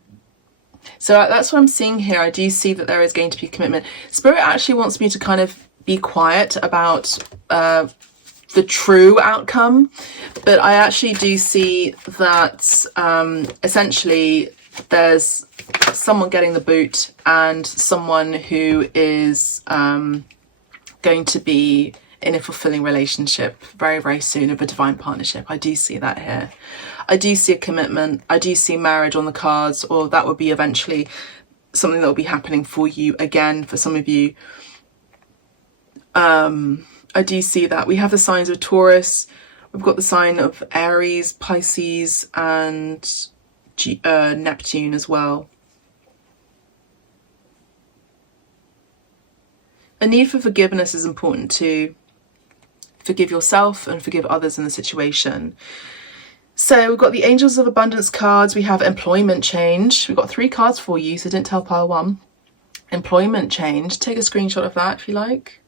So that's what I'm seeing here. I do see that there is going to be commitment. Spirit actually wants me to kind of be quiet about the true outcome, but I actually do see that essentially there's someone getting the boot and someone who is going to be in a fulfilling relationship very, very soon, of a divine partnership. I do see that here. I do see a commitment. I do see marriage on the cards, or that would be eventually something that will be happening for you again, for some of you. I do see that. We have the signs of Taurus. We've got the sign of Aries, Pisces, and Neptune as well. A need for forgiveness is important too. Forgive yourself and forgive others in the situation. So we've got the Angels of Abundance cards. We have employment change. We've got 3 cards for you, so didn't tell pile 1. Employment change. Take a screenshot of that if you like.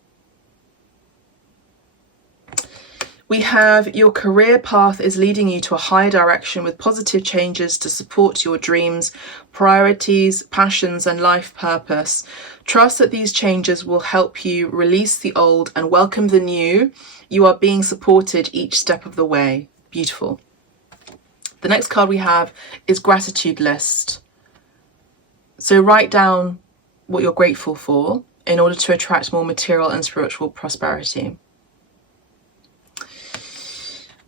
We have your career path is leading you to a higher direction with positive changes to support your dreams, priorities, passions, and life purpose. Trust that these changes will help you release the old and welcome the new. You are being supported each step of the way. Beautiful. The next card we have is gratitude list. So write down what you're grateful for in order to attract more material and spiritual prosperity.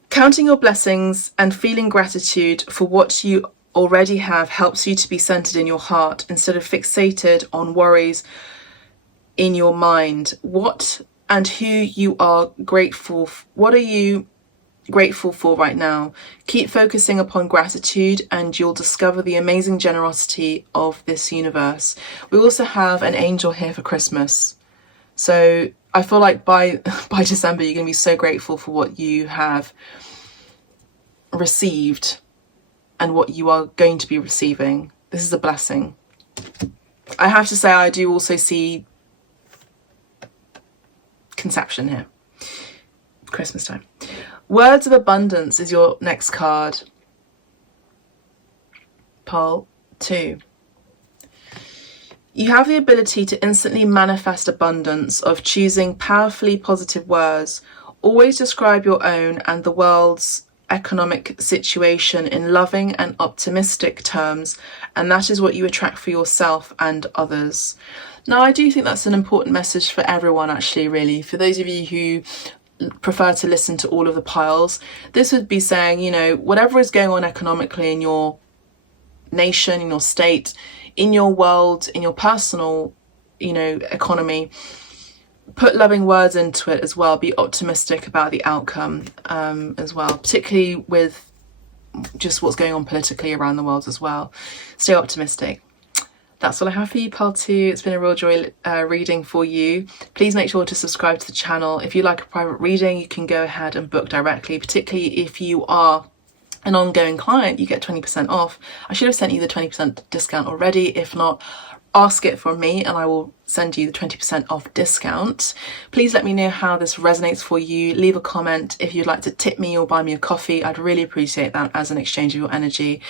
Counting your blessings and feeling gratitude for what you already have helps you to be centered in your heart instead of fixated on worries in your mind. What and who you are grateful for. What are you grateful for right now? Keep focusing upon gratitude and you'll discover the amazing generosity of this universe. We also have an angel here for Christmas. So I feel like by December, you're going to be so grateful for what you have received and what you are going to be receiving. This is a blessing. I have to say, I do also see conception here. Christmas time. Words of Abundance is your next card. Pile 2. You have the ability to instantly manifest abundance of choosing powerfully positive words. Always describe your own and the world's economic situation in loving and optimistic terms, and that is what you attract for yourself and others. Now, I do think that's an important message for everyone, actually, really. For those of you who prefer to listen to all of the piles, this would be saying, you know, whatever is going on economically in your nation, in your state, in your world, in your personal, you know, economy, put loving words into it as well. Be optimistic about the outcome as well, particularly with just what's going on politically around the world as well. Stay optimistic. That's all I have for you, Pile 2. It's been a real joy reading for you. Please make sure to subscribe to the channel. If you like a private reading, you can go ahead and book directly, particularly if you are an ongoing client, you get 20% off. I should have sent you the 20% discount already. If not, ask it from me and I will send you the 20% off discount. Please let me know how this resonates for you. Leave a comment. If you'd like to tip me or buy me a coffee, I'd really appreciate that as an exchange of your energy.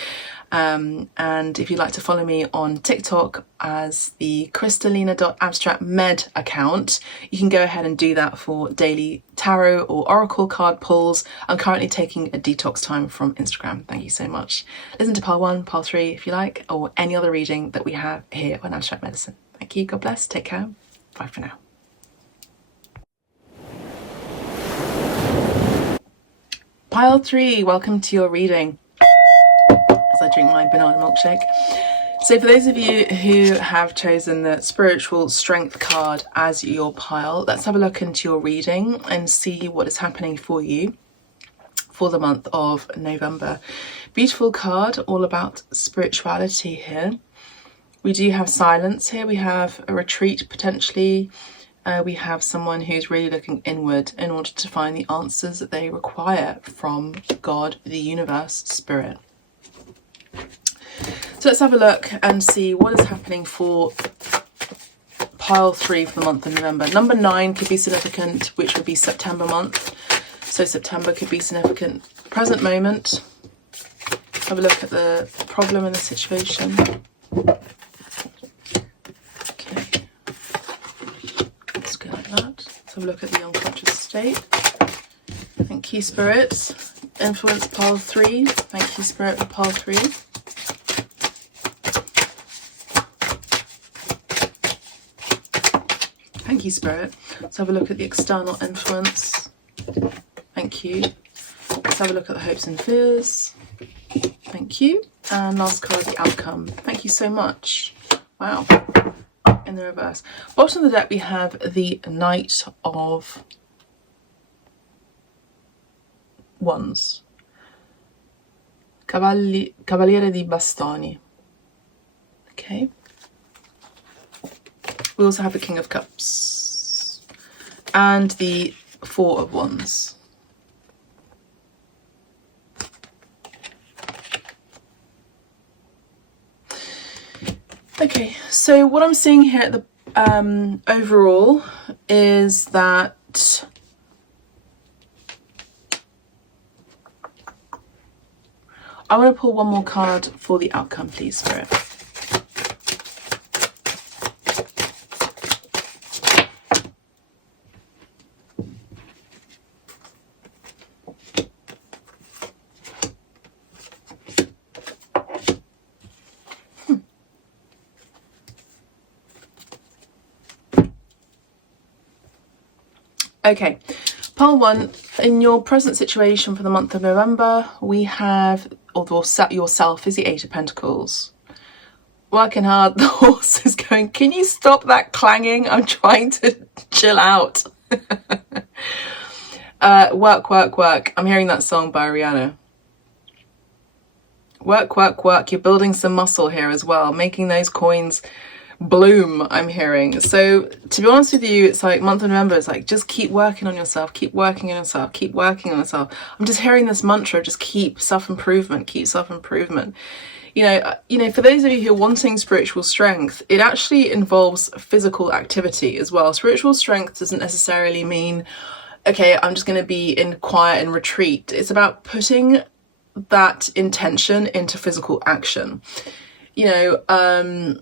And if you'd like to follow me on TikTok as the cristallina.abstractmed account, you can go ahead and do that for daily tarot or oracle card pulls. I'm currently taking a detox time from Instagram. Thank you so much. Listen to Pile 1, Pile 3 if you like, or any other reading that we have here on Abstract Medicine. Thank you. God bless. Take care. Bye for now. Pile 3, welcome to your reading. As I drink my banana milkshake. So for those of you who have chosen the Spiritual Strength card as your pile, let's have a look into your reading and see what is happening for you for the month of November. Beautiful card, all about spirituality here. We do have silence here. We have a retreat potentially. We have someone who's really looking inward in order to find the answers that they require from God, the universe, spirit. So let's have a look and see what is happening for Pile 3 for the month of November. Number 9 could be significant, which would be September month. So September could be significant. Present moment. Have a look at the problem and the situation. Okay. Let's go like that. Let's have a look at the unconscious state. Thank you, Spirit. Influence Pile 3. Thank you, Spirit, for Pile 3. Thank you, Spirit. Let's have a look at the external influence. Thank you. Let's have a look at the hopes and fears. Thank you. And last card, the outcome. Thank you so much. Wow. In the reverse. Bottom of the deck, we have the Knight of Wands. Cavaliere di Bastoni. Okay. We also have the King of Cups and the Four of Wands. Okay, so what I'm seeing here at the overall is that I want to pull one more card for the outcome, please, Spirit. Okay, Pile 1, in your present situation for the month of November, we have, although yourself is the Eight of Pentacles. Working hard, the horse is going, can you stop that clanging? I'm trying to chill out. Work, work, work. I'm hearing that song by Rihanna. Work, work, work. You're building some muscle here as well, making those coins bloom, I'm hearing. So to be honest with you, it's like month of November, it's like just keep working on yourself, keep working on yourself, keep working on yourself. I'm just hearing this mantra, just keep self-improvement, keep self-improvement. You know, for those of you who are wanting spiritual strength, it actually involves physical activity as well. Spiritual strength doesn't necessarily mean, okay, I'm just going to be in quiet and retreat. It's about putting that intention into physical action. You know,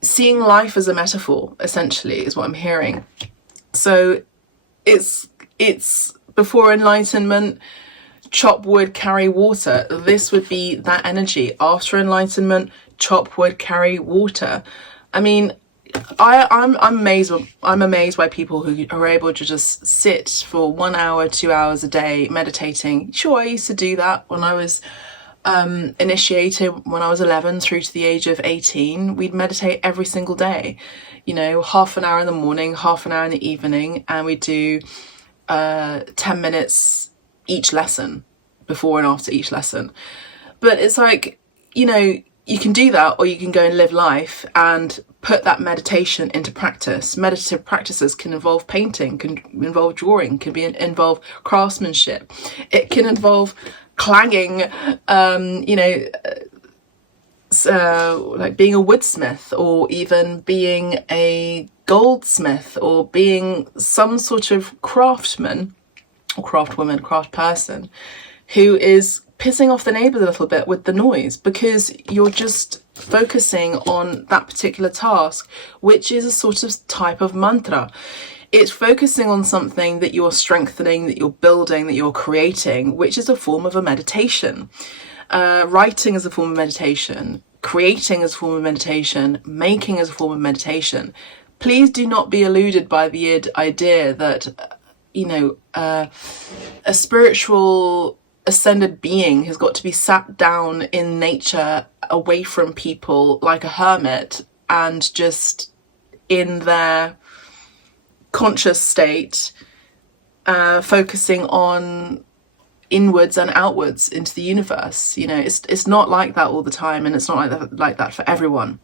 seeing life as a metaphor, essentially, is what I'm hearing. So it's before enlightenment, chop wood, carry water. This would be that energy. After enlightenment, chop wood, carry water. I mean, I'm amazed. I'm amazed by people who are able to just sit for 1 hour, 2 hours a day meditating. Sure, I used to do that when I was initiated when I was 11 through to the age of 18. We'd meditate every single day, you know, half an hour in the morning, half an hour in the evening, and we'd do 10 minutes each lesson, before and after each lesson. But it's like, you know, you can do that, or you can go and live life and put that meditation into practice. Meditative practices can involve painting, can involve drawing, can involve craftsmanship. It can involve clanging, you know, like being a woodsmith, or even being a goldsmith, or being some sort of craftsman or craftwoman, craft person who is pissing off the neighbours a little bit with the noise, because you're just focusing on that particular task, which is a sort of type of mantra. It's focusing on something that you're strengthening, that you're building, that you're creating, which is a form of a meditation. Writing is a form of meditation. Creating is a form of meditation. Making is a form of meditation. Please do not be eluded by the idea that, you know, a spiritual ascended being has got to be sat down in nature, away from people, like a hermit, and just in their conscious state, focusing on inwards and outwards into the universe. You know, it's not like that all the time, and it's not like that for everyone.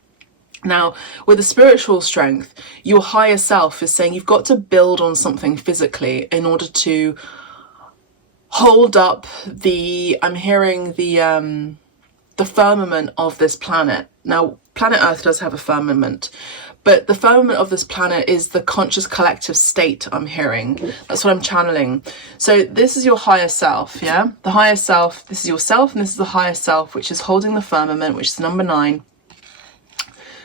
Now, with a spiritual strength, your higher self is saying you've got to build on something physically in order to hold up I'm hearing the firmament of this planet. Now, planet Earth does have a firmament, but the firmament of this planet is the conscious collective state, I'm hearing. That's what I'm channeling. So this is your higher self, yeah? The higher self, this is yourself, and this is the higher self, which is holding the firmament, which is number 9,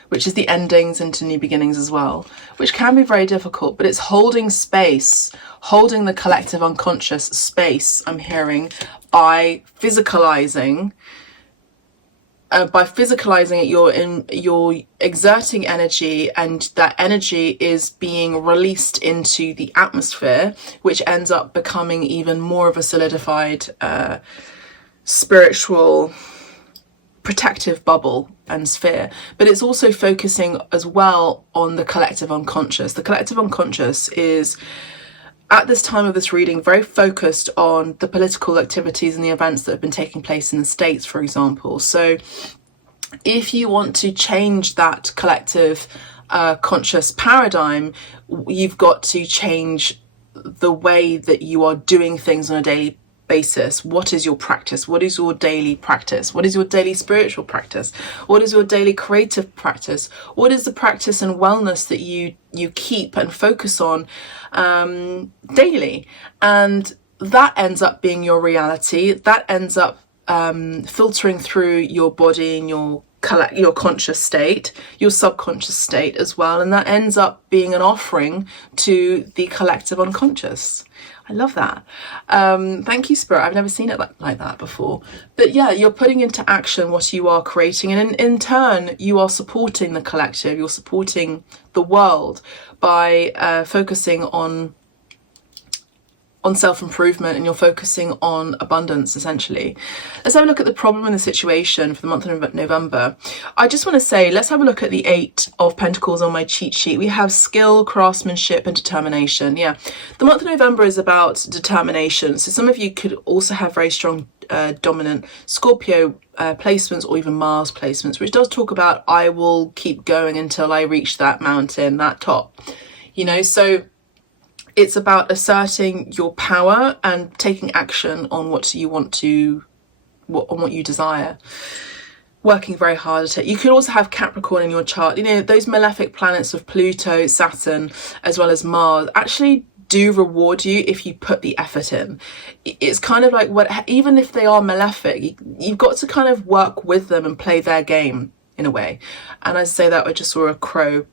which is the endings into new beginnings as well, which can be very difficult, but it's holding space, holding the collective unconscious space, I'm hearing, by physicalizing it, you're exerting energy, and that energy is being released into the atmosphere, which ends up becoming even more of a solidified spiritual protective bubble and sphere. But it's also focusing as well on the collective unconscious. The collective unconscious is, at this time of this reading, very focused on the political activities and the events that have been taking place in the States, for example. So if you want to change that collective conscious paradigm, you've got to change the way that you are doing things on a daily basis. What is your practice? What is your daily practice? What is your daily spiritual practice? What is your daily creative practice? What is the practice and wellness that you keep and focus on daily? And that ends up being your reality. That ends up filtering through your body and your conscious state, your subconscious state as well, and that ends up being an offering to the collective unconscious. I love that. Thank you, Spirit. I've never seen it like that before. But yeah, you're putting into action what you are creating, and in turn, you are supporting the collective. You're supporting the world by focusing on self-improvement, and you're focusing on abundance, essentially. Let's have a look at the problem and the situation for the month of November. I just want to say, let's have a look at the 8 of Pentacles on my cheat sheet. We have skill, craftsmanship, and determination. Yeah, the month of November is about determination. So some of you could also have very strong dominant Scorpio placements, or even Mars placements, which does talk about, I will keep going until I reach that mountain, that top. You know, so it's about asserting your power and taking action on what you want to, on what you desire. Working very hard at it. You could also have Capricorn in your chart. You know, those malefic planets of Pluto, Saturn, as well as Mars actually do reward you if you put the effort in. It's kind of like, even if they are malefic, you've got to kind of work with them and play their game in a way. And I say that I just saw a crow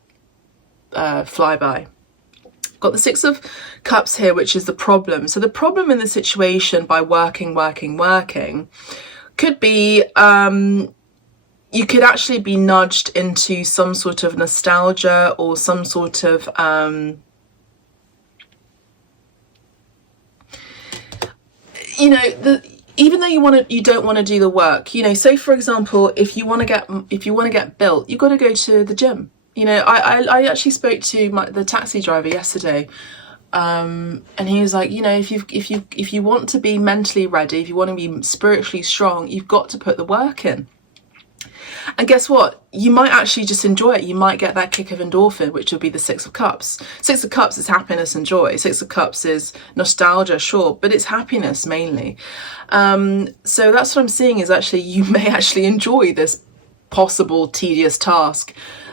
fly by. Got the Six of Cups here, which is the problem. So the problem in the situation by working could be you could actually be nudged into some sort of nostalgia or some sort of you know, even though you don't want to do the work, you know, say for example, if you want to get built, you've got to go to the gym. You know, I actually spoke to the taxi driver yesterday, and he was like, you know, if you want to be mentally ready, if you want to be spiritually strong, you've got to put the work in. And guess what? You might actually just enjoy it. You might get that kick of endorphin, which will be the Six of Cups. Six of Cups is happiness and joy. Six of Cups is nostalgia, sure, but it's happiness mainly. So that's what I'm seeing, is actually you may actually enjoy this possible tedious task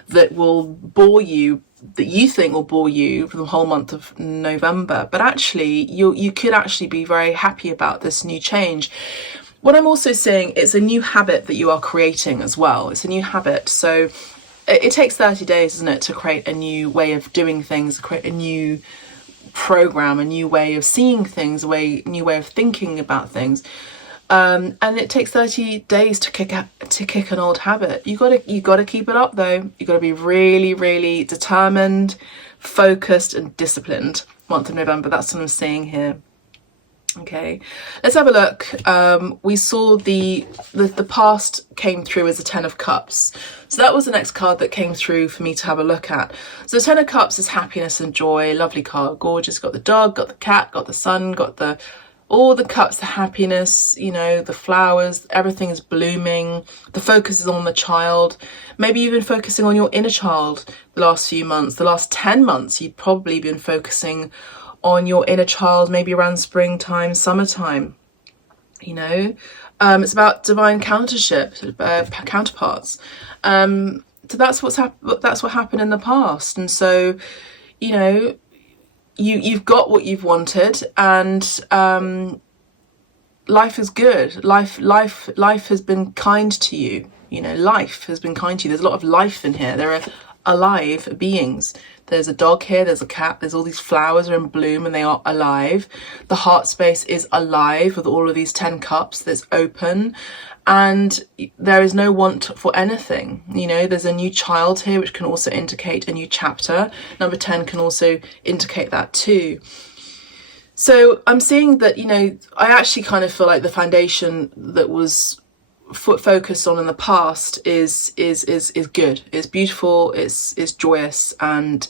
that will bore you, that you think will bore you for the whole month of November. But actually, you could actually be very happy about this new change. What I'm also seeing is a new habit that you are creating as well. It's a new habit. So it takes 30 days, isn't it, to create a new way of doing things, create a new program, a new way of seeing things, a new way of thinking about things. And it takes 30 days to kick an old habit. You gotta keep it up though. You gotta be really, really determined, focused, and disciplined. Month of November. That's what I'm seeing here. Okay, let's have a look. We saw the past came through as a Ten of Cups. So that was the next card that came through for me to have a look at. So the Ten of Cups is happiness and joy. Lovely card, gorgeous. Got the dog, got the cat, got the sun, got all the cups, the happiness, you know, the flowers, everything is blooming. The focus is on the child. Maybe you've been focusing on your inner child the last few months. The last 10 months, you've probably been focusing on your inner child, maybe around springtime, summertime. You know, it's about divine counterparts. So that's what happened in the past. And so, you know, you've got what you've wanted, and life is good. Life has been kind to you. You know, life has been kind to you. There's a lot of life in here. There are alive beings. There's a dog here, there's a cat, there's all these flowers are in bloom and they are alive. The heart space is alive with all of these 10 cups that's open, and there is no want for anything. You know, there's a new child here, which can also indicate a new chapter. Number 10 can also indicate that too. So I'm seeing that, you know, I actually kind of feel like the foundation that was focused on in the past is good, it's beautiful, it's joyous, and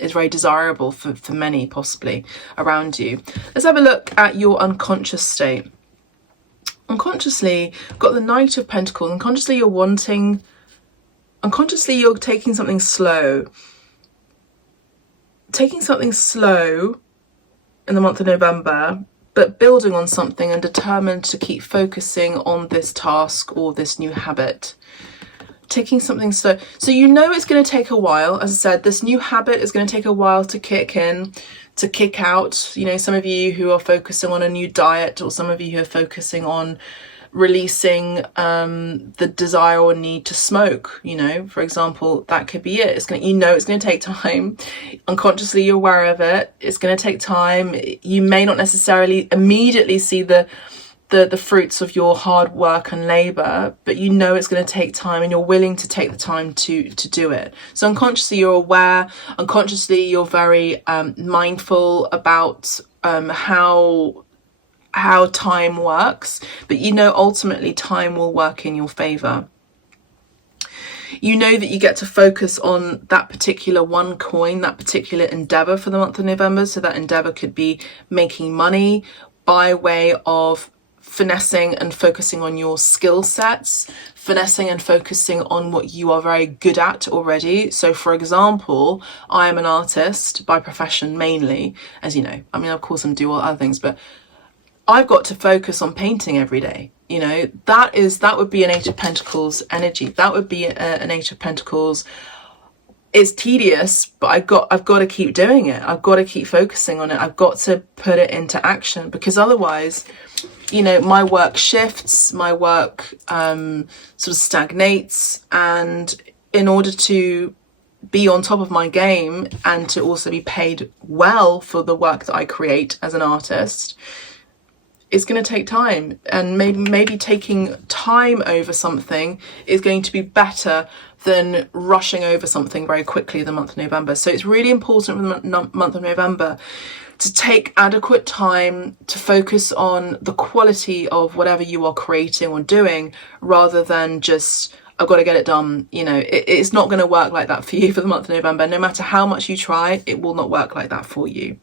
is very desirable for many possibly around you. Let's have a look at your unconscious state. Unconsciously, got the Knight of Pentacles. Unconsciously you're taking something slow in the month of November, but building on something and determined to keep focusing on this task or this new habit. Taking something slow. So you know it's going to take a while. As I said, this new habit is going to take a while to kick in, to kick out. You know, some of you who are focusing on a new diet, or some of you who are focusing on releasing the desire or need to smoke, you know, for example, that could be it. It's going to take time. Unconsciously you're aware of it. It's going to take time. You may not necessarily immediately see the fruits of your hard work and labor, but you know it's going to take time, and you're willing to take the time to do it. So unconsciously you're aware. Unconsciously you're very mindful about how time works, but you know ultimately time will work in your favor. You know that you get to focus on that particular one coin, that particular endeavor for the month of November. So that endeavor could be making money by way of finessing and focusing on your skill sets, finessing and focusing on what you are very good at already. So for example, I am an artist by profession mainly, as you know. I mean, of course I do all other things, but I've got to focus on painting every day. You know, that would be an Eight of Pentacles energy. That would be an Eight of Pentacles. It's tedious, but I've got to keep doing it. I've got to keep focusing on it. I've got to put it into action, because otherwise, you know, my work shifts, my work sort of stagnates, and in order to be on top of my game and to also be paid well for the work that I create as an artist, it's going to take time. And maybe taking time over something is going to be better than rushing over something very quickly in the month of November. So it's really important for the month of November to take adequate time to focus on the quality of whatever you are creating or doing, rather than just, I've got to get it done. You know, it's not going to work like that for you for the month of November. No matter how much you try, it will not work like that for you.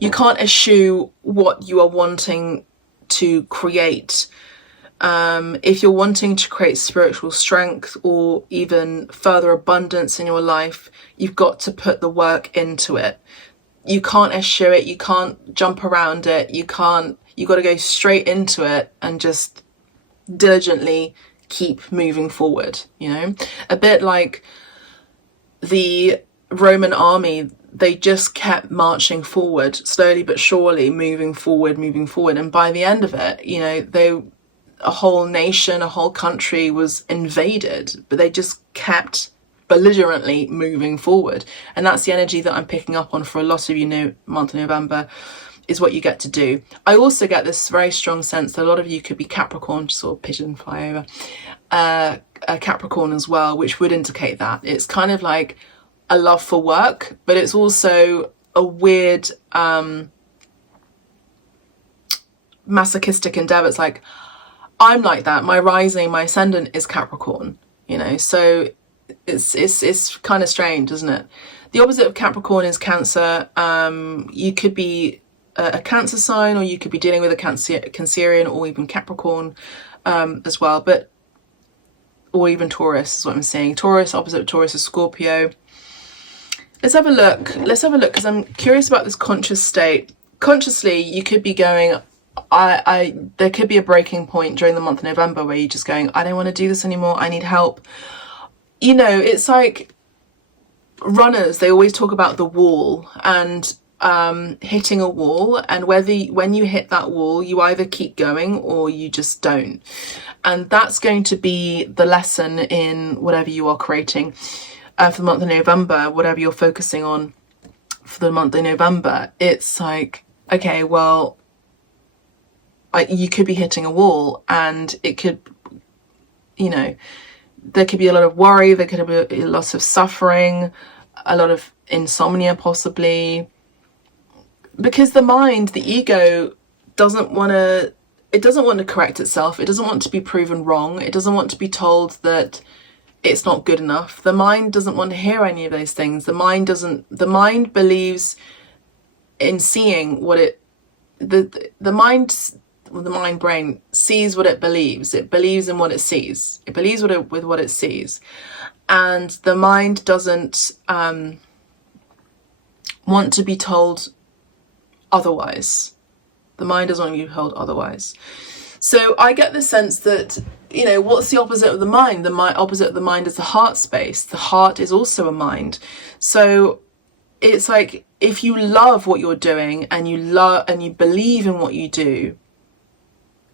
You can't eschew what you are wanting to create. If you're wanting to create spiritual strength or even further abundance in your life, you've got to put the work into it. You can't eschew it. You can't jump around it. You've got to go straight into it and just diligently keep moving forward, you know? A bit like the Roman army, they just kept marching forward, slowly but surely, moving forward. And by the end of it, you know, a whole nation, a whole country was invaded, but they just kept belligerently moving forward. And that's the energy that I'm picking up on for a lot of you know, month of November, is what you get to do. I also get this very strong sense that a lot of you could be Capricorn, just sort of pigeon fly over, a Capricorn as well, which would indicate that. It's kind of like a love for work, but it's also a weird masochistic endeavor. It's like, I'm like that. My rising, my ascendant is Capricorn, you know, so it's kind of strange, isn't it? The opposite of Capricorn is Cancer. You could be a Cancer sign, or you could be dealing with a Cancerian, or even Capricorn as well, or even Taurus is what I'm saying. Taurus, opposite of Taurus is Scorpio. Let's have a look, because I'm curious about this conscious state. Consciously, you could be going, there could be a breaking point during the month of November where you're just going, I don't want to do this anymore, I need help. You know, it's like runners, they always talk about the wall and hitting a wall, and when you hit that wall, you either keep going or you just don't. And that's going to be the lesson in whatever you are creating for the month of November, whatever you're focusing on for the month of November. It's like, okay, well, you could be hitting a wall, and it could, you know, there could be a lot of worry, there could be a lot of suffering, a lot of insomnia possibly, because the mind, the ego, doesn't want to correct itself. It doesn't want to be proven wrong. It doesn't want to be told that it's not good enough. The mind doesn't want to hear any of those things. The mind believes in seeing what the mind brain sees what it believes. It believes in what it sees. It believes with what it sees. And the mind doesn't want to be told otherwise. The mind doesn't want to be told otherwise. So I get the sense that, you know, what's the opposite of the mind? The opposite of the mind is the heart space. The heart is also a mind. So it's like, if you love what you're doing and you believe in what you do,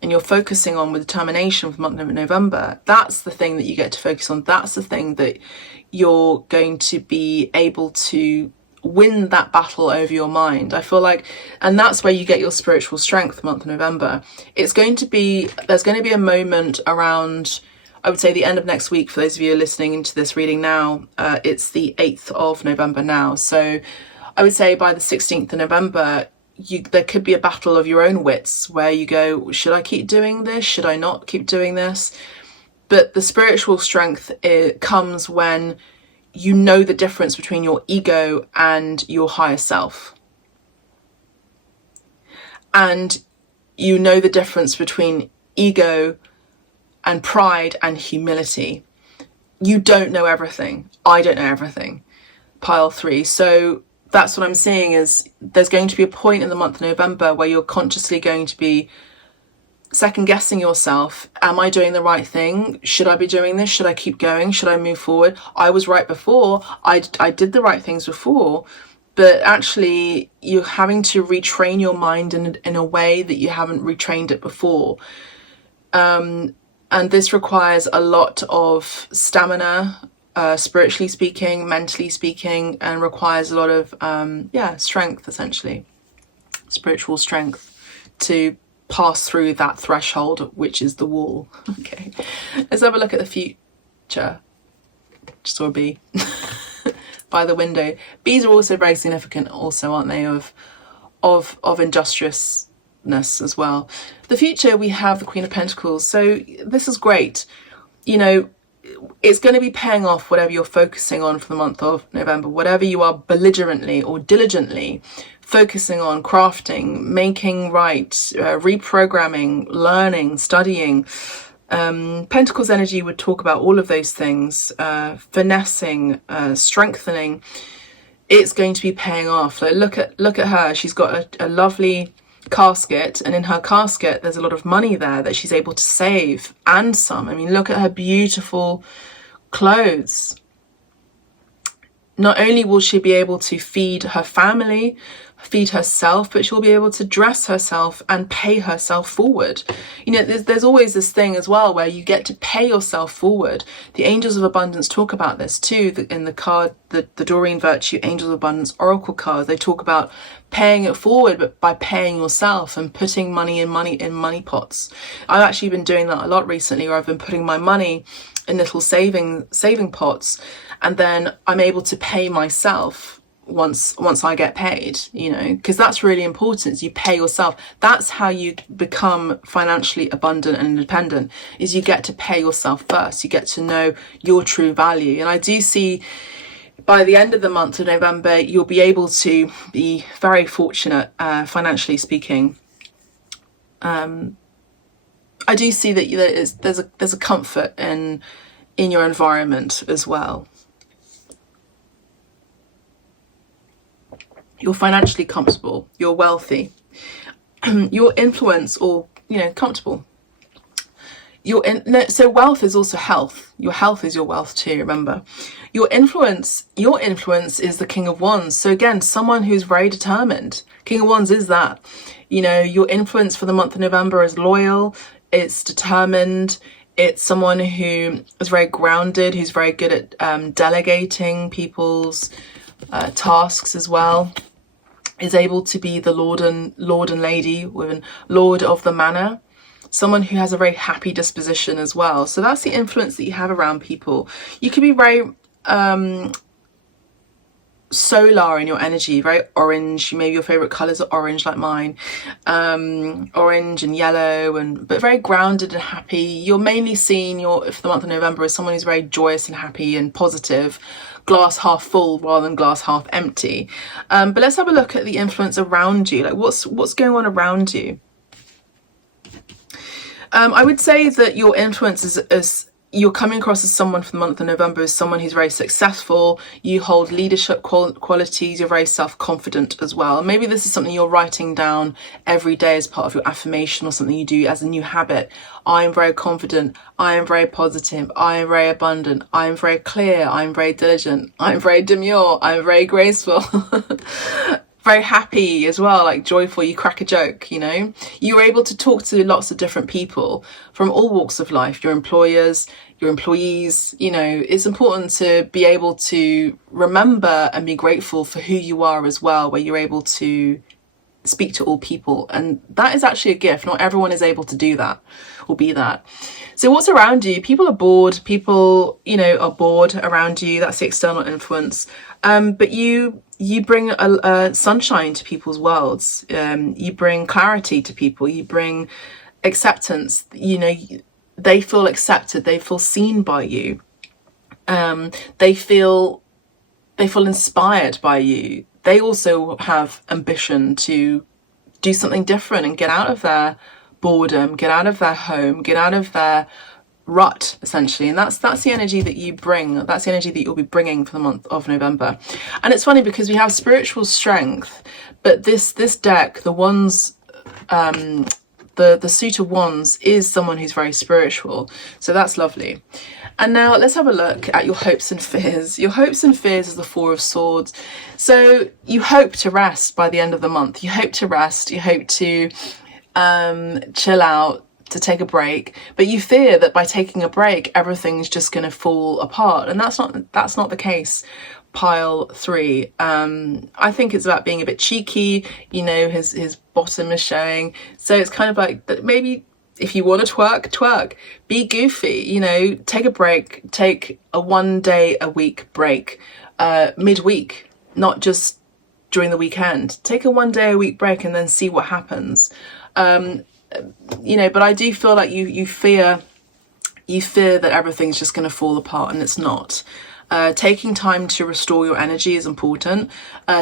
and you're focusing on with determination for the month of November, that's the thing that you get to focus on. That's the thing that you're going to be able to win that battle over your mind. I feel like, and that's where you get your spiritual strength, the month of November. There's going to be a moment around, I would say, the end of next week. For those of you who are listening into this reading now, it's the 8th of November now. So I would say by the 16th of November, there could be a battle of your own wits where you go, should I keep doing this? Should I not keep doing this? But the spiritual strength, it comes when you know the difference between your ego and your higher self. And you know the difference between ego and pride and humility. You don't know everything. I don't know everything. Pile 3. So that's what I'm seeing, is there's going to be a point in the month of November where you're consciously going to be second guessing yourself. Am I doing the right thing? Should I be doing this? Should I keep going? Should I move forward? I was right before. I did the right things before, but actually you're having to retrain your mind in a way that you haven't retrained it before. And this requires a lot of stamina, spiritually speaking, mentally speaking, and requires a lot of strength, essentially, spiritual strength to pass through that threshold, which is the wall. Okay, let's have a look at the future. Just saw a bee by the window. Bees are also very significant, also, aren't they, of industriousness as well. The future, we have the Queen of Pentacles. So this is great. You know, it's going to be paying off whatever you're focusing on for the month of November, whatever you are belligerently or diligently focusing on, crafting, making right, reprogramming, learning, studying. Pentacles energy would talk about all of those things, finessing, strengthening. It's going to be paying off. Like, look at her. She's got a lovely casket, and in her casket there's a lot of money there that she's able to save, and some. I mean, look at her beautiful clothes. Not only will she be able to feed her family, feed herself, but she'll be able to dress herself and pay herself forward. You know, there's always this thing as well where you get to pay yourself forward. The Angels of Abundance talk about this too, in the card, the Doreen Virtue Angels of Abundance Oracle card. They talk about paying it forward, but by paying yourself and putting money in money pots. I've actually been doing that a lot recently, where I've been putting my money in little saving pots, and then I'm able to pay myself once I get paid, you know, because that's really important, is you pay yourself. That's how you become financially abundant and independent, is you get to pay yourself first. You get to know your true value. And I do see by the end of the month of November, you'll be able to be very fortunate, financially speaking. I do see that there's a comfort in your environment as well. You're financially comfortable, you're wealthy, your influence, or, you know, comfortable. So wealth is also health. Your health is your wealth too, remember. Your influence is the King of Wands. So again, someone who's very determined. King of Wands is that. You know, your influence for the month of November is loyal, it's determined, it's someone who is very grounded, who's very good at delegating people's tasks as well, is able to be the lord and lady, with lord of the manor, someone who has a very happy disposition as well. So that's the influence that you have around people. You can be very solar in your energy, very orange. Maybe your favorite colors are orange, like mine, orange and yellow, but very grounded and happy. You're mainly seen for the month of November as someone who's very joyous and happy and positive, glass half full rather than glass half empty. But let's have a look at the influence around you. Like, what's going on around you? I would say that your influence is you're coming across as someone for the month of November as someone who's very successful. You hold leadership qualities. You're very self-confident as well. Maybe this is something you're writing down every day as part of your affirmation, or something you do as a new habit. I am very confident. I am very positive. I am very abundant. I am very clear. I am very diligent. I am very demure. I am very graceful. Very happy as well, like joyful. You crack a joke, you know. You're able to talk to lots of different people from all walks of life, your employers, your employees. You know, it's important to be able to remember and be grateful for who you are as well, where you're able to speak to all people. And that is actually a gift. Not everyone is able to do that or be that. So what's around you? People are bored. People, you know, are bored around you. That's the external influence. But you bring a sunshine to people's worlds. You bring clarity to people. You bring acceptance. You know, they feel accepted. They feel seen by you. They feel inspired by you. They also have ambition to do something different and get out of their boredom, get out of their home, get out of their rut, essentially. And that's the energy that you bring. That's the energy that you'll be bringing for the month of November. And it's funny because we have spiritual strength, but this deck, the wands, the suit of wands, is someone who's very spiritual. So that's lovely. And now let's have a look at your hopes and fears. Your hopes and fears is the Four of Swords. So you hope to rest by the end of the month. You hope to rest. You hope to chill out, to take a break, but you fear that by taking a break, everything's just going to fall apart. And that's not the case. Pile 3. I think it's about being a bit cheeky. You know, his bottom is showing. So it's kind of like, maybe if you want to twerk, be goofy, you know, take a break, take a 1 day a week break, midweek, not just during the weekend. Take a 1 day a week break and then see what happens. You know, but I do feel like you fear that everything's just going to fall apart, and it's not. Taking time to restore your energy is important.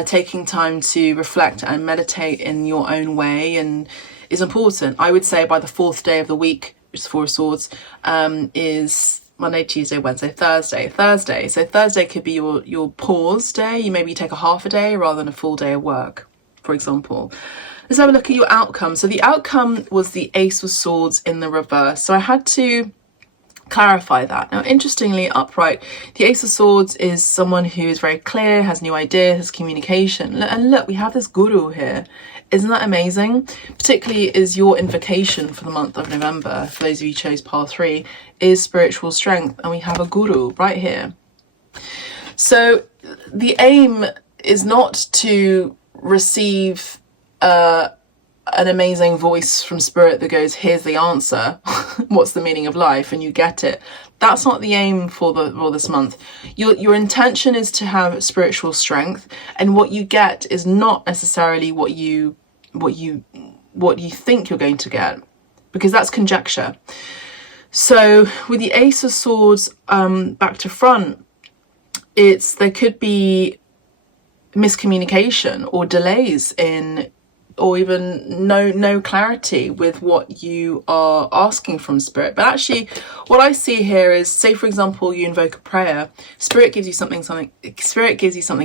Taking time to reflect and meditate in your own way and is important. I would say by the 4th day of the week, which is 4 of Swords, is Monday, Tuesday, Wednesday, Thursday. So Thursday could be your pause day. You maybe take a half a day rather than a full day of work, for example. Let's have a look at your outcome. So the outcome was the Ace of Swords in the reverse. So I had to clarify that. Now, interestingly, upright, the Ace of Swords is someone who is very clear, has new ideas, has communication. And look, we have this guru here. Isn't that amazing? Particularly is your invocation for the month of November, for those of you who chose pile 3, is spiritual strength. And we have a guru right here. So the aim is not to receive an amazing voice from spirit that goes, here's the answer, what's the meaning of life, and you get it. That's not the aim for this month. Your intention is to have spiritual strength, and what you get is not necessarily what you think you're going to get, because that's conjecture. So with the Ace of Swords back to front, there could be miscommunication or delays in, or even no clarity with what you are asking from spirit. But actually what I see here is, say for example you invoke a prayer, spirit gives you something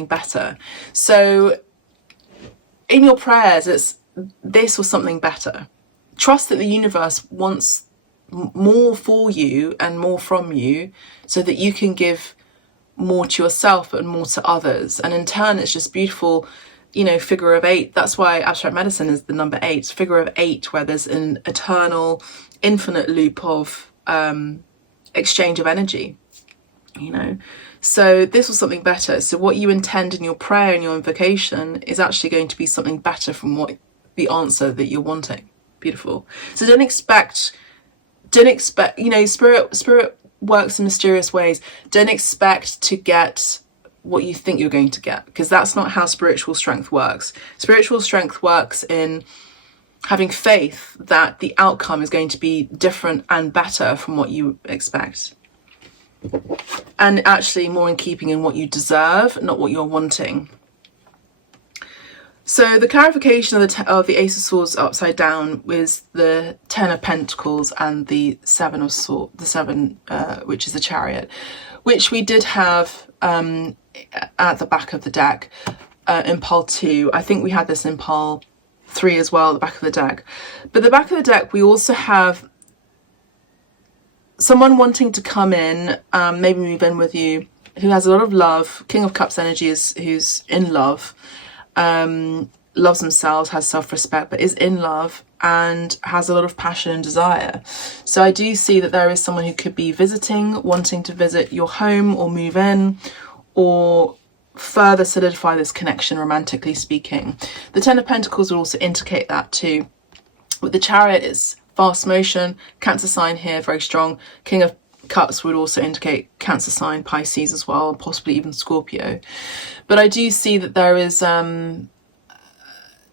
better. So in your prayers, it's this or something better. Trust that the universe wants more for you and more from you, so that you can give more to yourself and more to others. And in turn, it's just beautiful, you know, figure of 8. That's why abstract medicine is the number 8, figure of 8, where there's an eternal, infinite loop of exchange of energy, you know. So this was something better. So what you intend in your prayer and your invocation is actually going to be something better from what the answer that you're wanting. Beautiful. So don't expect, you know, spirit works in mysterious ways. Don't expect to get what you think you're going to get, because that's not how spiritual strength works. Spiritual strength works in having faith that the outcome is going to be different and better from what you expect, and actually more in keeping in what you deserve, not what you're wanting. So the clarification of the Ace of Swords upside down was the 10 of Pentacles and the 7 of Swords, the 7, which is the Chariot, which we did have at the back of the deck in pile 2. I think we had this in pile 3 as well, at the back of the deck. But the back of the deck, we also have someone wanting to come in, maybe move in with you, who has a lot of love. King of Cups energy is who's in love, loves themselves, has self-respect, but is in love and has a lot of passion and desire. So I do see that there is someone who could be visiting, wanting to visit your home or move in, or further solidify this connection, romantically speaking. The 10 of Pentacles would also indicate that too. With the Chariot, it's fast motion, Cancer sign here, very strong. King of Cups would also indicate Cancer sign, Pisces as well, possibly even Scorpio. But I do see that there is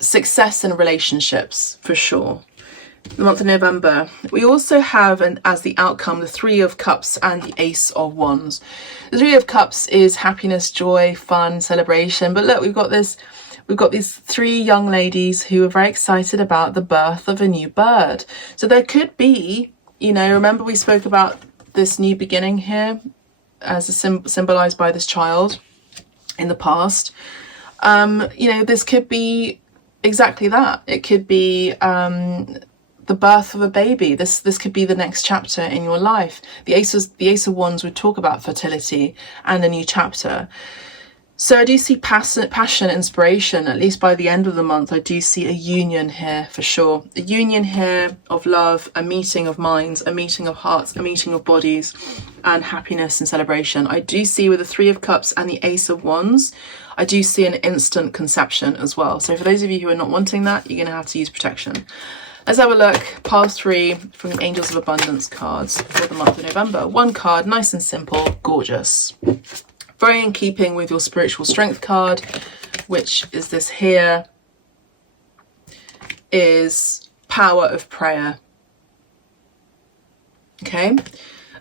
success in relationships for sure. The month of November, we also have, as the outcome, the 3 of Cups and the Ace of Wands. The 3 of Cups is happiness, joy, fun, celebration. But look, we've got these 3 young ladies who are very excited about the birth of a new bird. So there could be, you know, remember we spoke about this new beginning here as symbolized by this child in the past. You know, this could be exactly that. It could be the birth of a baby. This could be the next chapter in your life. The Ace of Wands would talk about fertility and a new chapter. So I do see passion, inspiration. At least by the end of the month, I do see a union here for sure. A union here of love, a meeting of minds, a meeting of hearts, a meeting of bodies, and happiness and celebration. I do see with the Three of Cups and the Ace of Wands, I do see an instant conception as well. So for those of you who are not wanting that, you're going to have to use protection. Let's have a look. Pile 3 from the Angels of Abundance cards for the month of November. One card, nice and simple, gorgeous. Very in keeping with your spiritual strength card, which is this here, is power of prayer. Okay.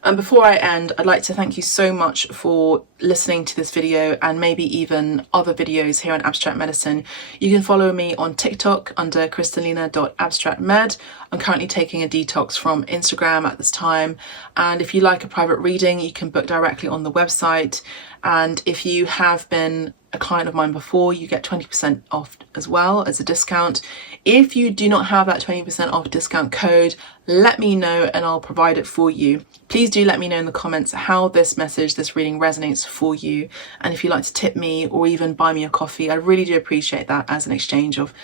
And before I end, I'd like to thank you so much for listening to this video and maybe even other videos here on Abstract Medicine. You can follow me on TikTok under cristallina.abstractmed. I'm currently taking a detox from Instagram at this time. And if you like a private reading, you can book directly on the website. And if you have been a client of mine before, you get 20% off as well as a discount. If you do not have that 20% off discount code, let me know and I'll provide it for you. Please do let me know in the comments how this message, this reading resonates for you. And if you'd like to tip me or even buy me a coffee, I really do appreciate that as an exchange of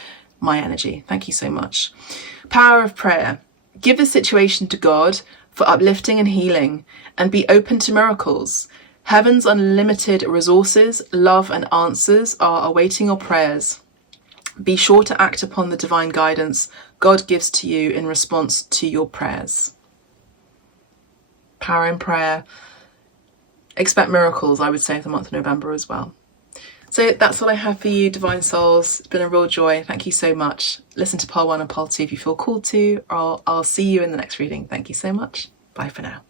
my energy. Thank you so much. Power of prayer. Give the situation to God for uplifting and healing, and be open to miracles. Heaven's unlimited resources, love and answers are awaiting your prayers. Be sure to act upon the divine guidance God gives to you in response to your prayers. Power in prayer. Expect miracles, I would say, for the month of November as well. So that's what I have for you, Divine Souls. It's been a real joy. Thank you so much. Listen to Pile 1 and Pile 2 if you feel called to, or I'll see you in the next reading. Thank you so much. Bye for now.